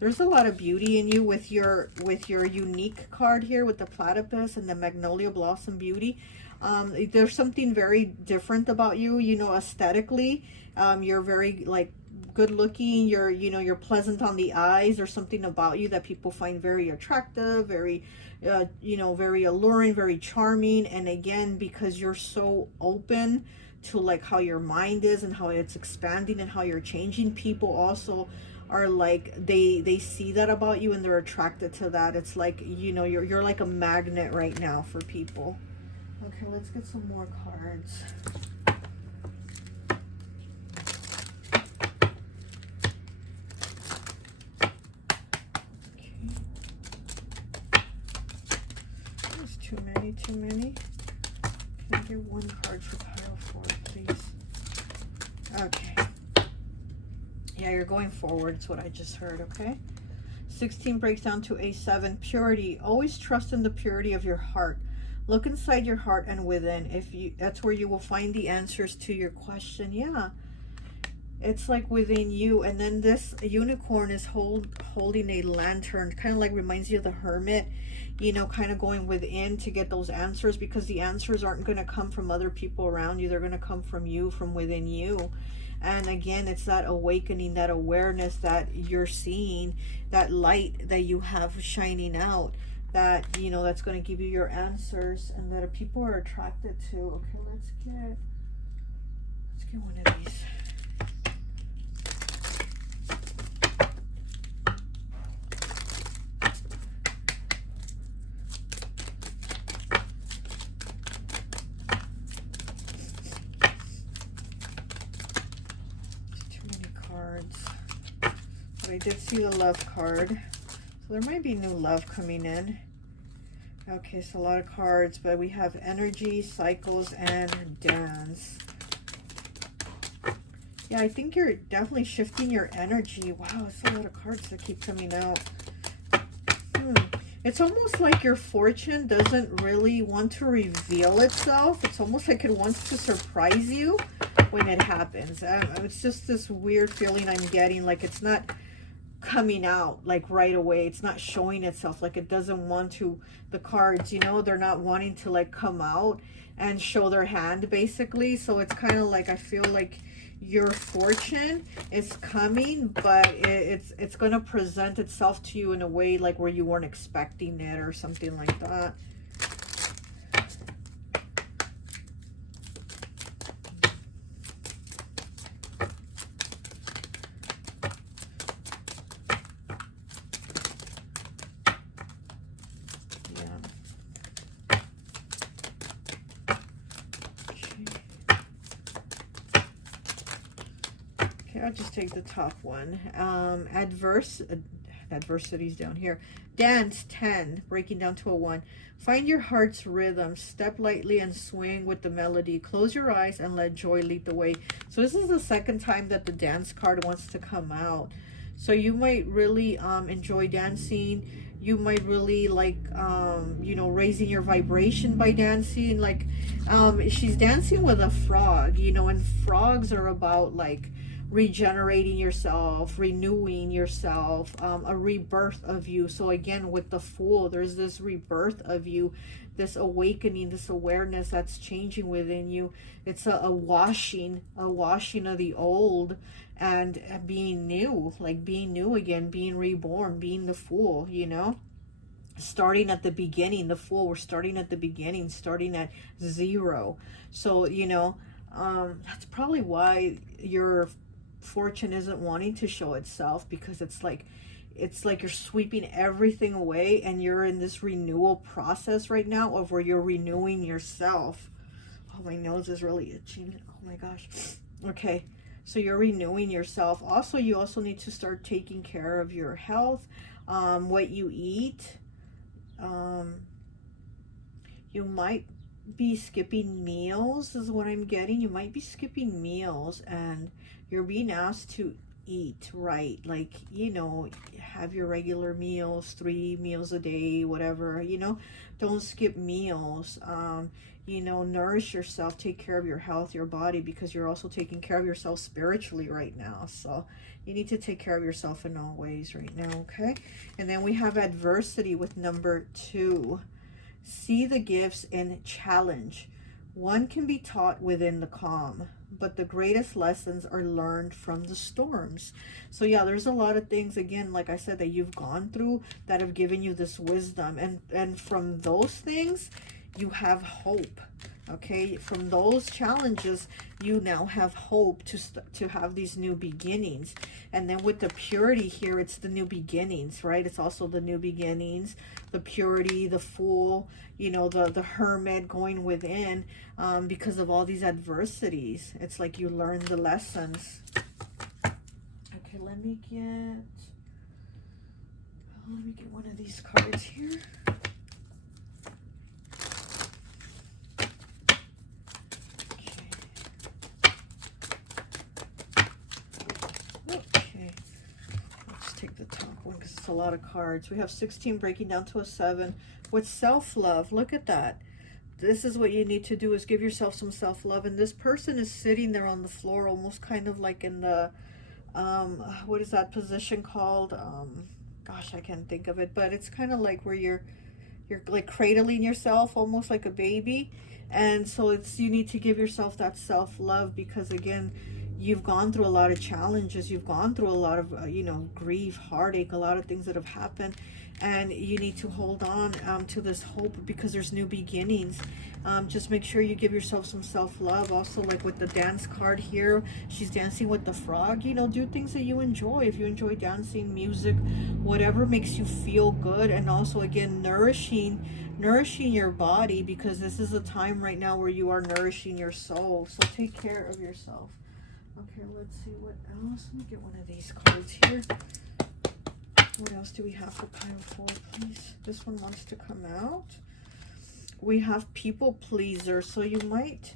There's a lot of beauty in you with your unique card here with the platypus and the magnolia blossom, beauty. There's something very different about you, you know, aesthetically. You're very, like, good looking. You're pleasant on the eyes. There's something about you that people find very attractive, very, you know, very alluring, very charming. And again, because you're so open to, like, how your mind is and how it's expanding and how you're changing, people also are like, they see that about you and they're attracted to that. It's like, you know, you're like a magnet right now for people. Okay, let's get some more cards. Okay. There's too many. Can I get one card for pile 4, please? Okay. Yeah, you're going forward. It's what I just heard, okay? 16 breaks down to a 7. Purity. Always trust in the purity of your heart. Look inside your heart and within. That's where you will find the answers to your question. Yeah. It's like within you. And then this unicorn is holding a lantern. Kind of like reminds you of the hermit. You know, kind of going within to get those answers, because the answers aren't going to come from other people around you. They're going to come from you, from within you. And again, it's that awakening, that awareness that you're seeing, that light that you have shining out, that, you know, that's going to give you your answers and that people are attracted to. Okay, let's get one of these. I did see the love card, so there might be new love coming in. Okay, so a lot of cards, but we have energy, cycles, and dance. Yeah, I think you're definitely shifting your energy. Wow, it's a lot of cards that keep coming out. It's almost like your fortune doesn't really want to reveal itself. It's almost like it wants to surprise you when it happens. It's just this weird feeling I'm getting, like it's not coming out like right away. It's not showing itself, like it doesn't want to. The cards, you know, they're not wanting to like come out and show their hand, basically. So it's kind of like, I feel like your fortune is coming, but it's going to present itself to you in a way like where you weren't expecting it or something like that. I'll just take the top one. Adversity's down here. Dance, 10, breaking down to a 1. Find your heart's rhythm. Step lightly and swing with the melody. Close your eyes and let joy lead the way. So this is the second time that the dance card wants to come out. So you might really enjoy dancing. You might really like, you know, raising your vibration by dancing. Like, she's dancing with a frog, you know, and frogs are about like regenerating yourself, renewing yourself, a rebirth of you. So again, with the Fool, there's this rebirth of you, this awakening, this awareness that's changing within you. It's a washing of the old and being new, like being new again, being reborn, being the Fool, you know, starting at the beginning. The Fool, we're starting at the beginning, starting at 0. So, you know, that's probably why your fortune isn't wanting to show itself, because it's like you're sweeping everything away and you're in this renewal process right now of where you're renewing yourself. Oh, my nose is really itching. Oh my gosh. Okay, so you're renewing yourself. Also, you also need to start taking care of your health, what you eat. You might be skipping meals is what I'm getting. You might be skipping meals and you're being asked to eat right, like, you know, have your regular meals, 3 meals a day, whatever, you know. Don't skip meals. You know, nourish yourself, take care of your health, your body, because you're also taking care of yourself spiritually right now. So you need to take care of yourself in all ways right now. Okay, and then we have adversity with number 2. See the gifts in challenge. One can be taught within the calm, but the greatest lessons are learned from the storms. So yeah, there's a lot of things, again, like I said, that you've gone through that have given you this wisdom. And from those things, you have hope. Okay, from those challenges, you now have hope to have these new beginnings. And then with the purity here, it's the new beginnings, right? It's also the new beginnings, the purity, the Fool, you know, the hermit going within, because of all these adversities. It's like you learn the lessons. Okay, let me get one of these cards here. Take the top one because It's a lot of cards. We have 16 breaking down to a 7 with self-love. Look at that. This is what you need to do, is give yourself some self-love. And this person is sitting there on the floor, almost kind of like in the, what is that position called? Gosh, I can't think of it, but it's kind of like where you're like cradling yourself, almost like a baby. And so it's, you need to give yourself that self-love, because again, you've gone through a lot of challenges. You've gone through a lot of, you know, grief, heartache, a lot of things that have happened. And you need to hold on to this hope, because there's new beginnings. Just make sure you give yourself some self-love. Also, like with the dance card here, she's dancing with the frog. You know, do things that you enjoy. If you enjoy dancing, music, whatever makes you feel good. And also, again, nourishing your body, because this is a time right now where you are nourishing your soul. So take care of yourself. Okay, let's see what else. Let me get one of these cards here. What else do we have for pile 4, please? This one wants to come out. We have people pleaser. So you might,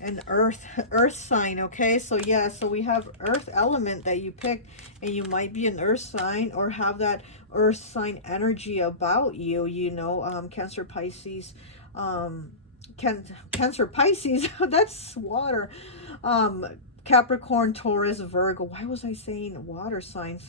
an earth sign, okay? So yeah, so we have earth element that you picked, and you might be an earth sign or have that earth sign energy about you, you know, Cancer, Pisces, Cancer, Pisces, that's water, Capricorn, Taurus, Virgo. Why was I saying water signs?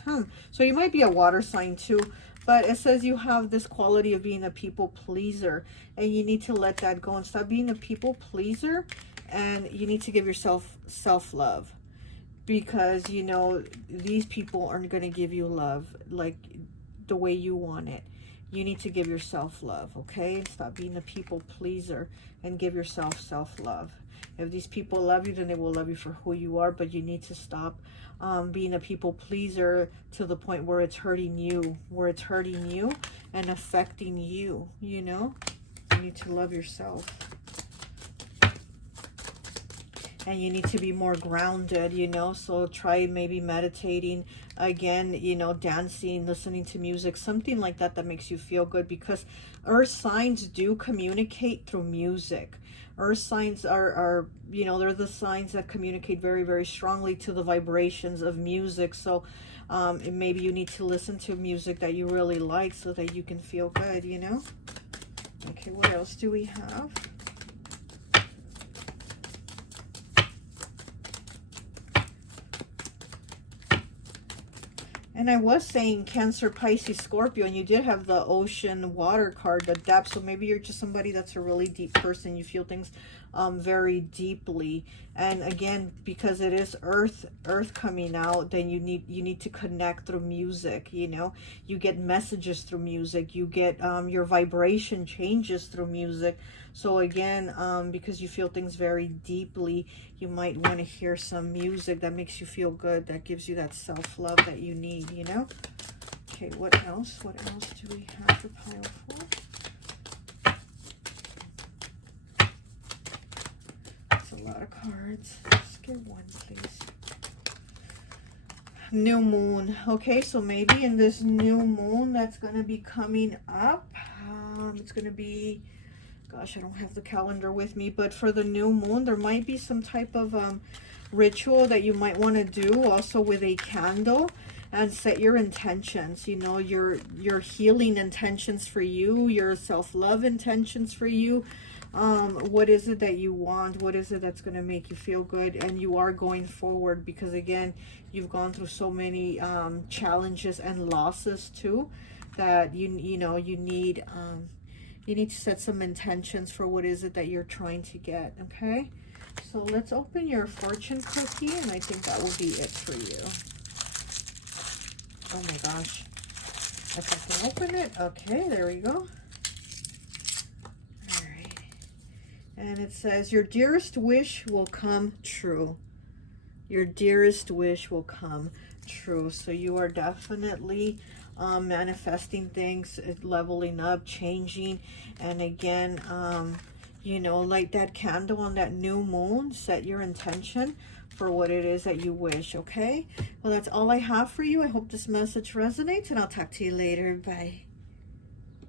So you might be a water sign too, but it says you have this quality of being a people pleaser, and you need to let that go and stop being a people pleaser. And you need to give yourself self-love, because, you know, these people aren't going to give you love like the way you want it. You need to give yourself love, okay? And stop being a people pleaser and give yourself self-love. If these people love you, then they will love you for who you are, but you need to stop being a people pleaser to the point where it's hurting you, and affecting you, you know? You need to love yourself. And you need to be more grounded, you know, so try maybe meditating, again, you know, dancing, listening to music, something like that that makes you feel good, because earth signs do communicate through music. Earth signs are, you know, they're the signs that communicate very, very strongly to the vibrations of music. So maybe you need to listen to music that you really like so that you can feel good, you know. Okay, what else do we have? And I was saying Cancer, Pisces, Scorpio, and you did have the ocean water card, the depth. So maybe you're just somebody that's a really deep person. You feel things very deeply. And again, because it is earth coming out, then you need to connect through music, you know. You get messages through music. You get your vibration changes through music. So again, because you feel things very deeply, you might want to hear some music that makes you feel good, that gives you that self-love that you need, you know. Okay, what else? What else do we have for pile 4? That's a lot of cards. Let's get one, please. New moon. Okay, so maybe in this new moon that's going to be coming up, it's going to be, gosh, I don't have the calendar with me, but for the new moon, there might be some type of ritual that you might want to do, also with a candle, and set your intentions, you know, your healing intentions for you, your self-love intentions for you. What is it that you want? What is it that's going to make you feel good? And you are going forward, because again, you've gone through so many challenges and losses too, that you need to set some intentions for what is it that you're trying to get, okay? So let's open your fortune cookie, and I think that will be it for you. Oh my gosh. If I can open it. Okay, there we go. All right. And it says, your dearest wish will come true. Your dearest wish will come true. So you are definitely manifesting things, leveling up, changing. And again, you know, light that candle on that new moon, set your intention for what it is that you wish, okay? Well, that's all I have for you. I hope this message resonates, and I'll talk to you later. Bye.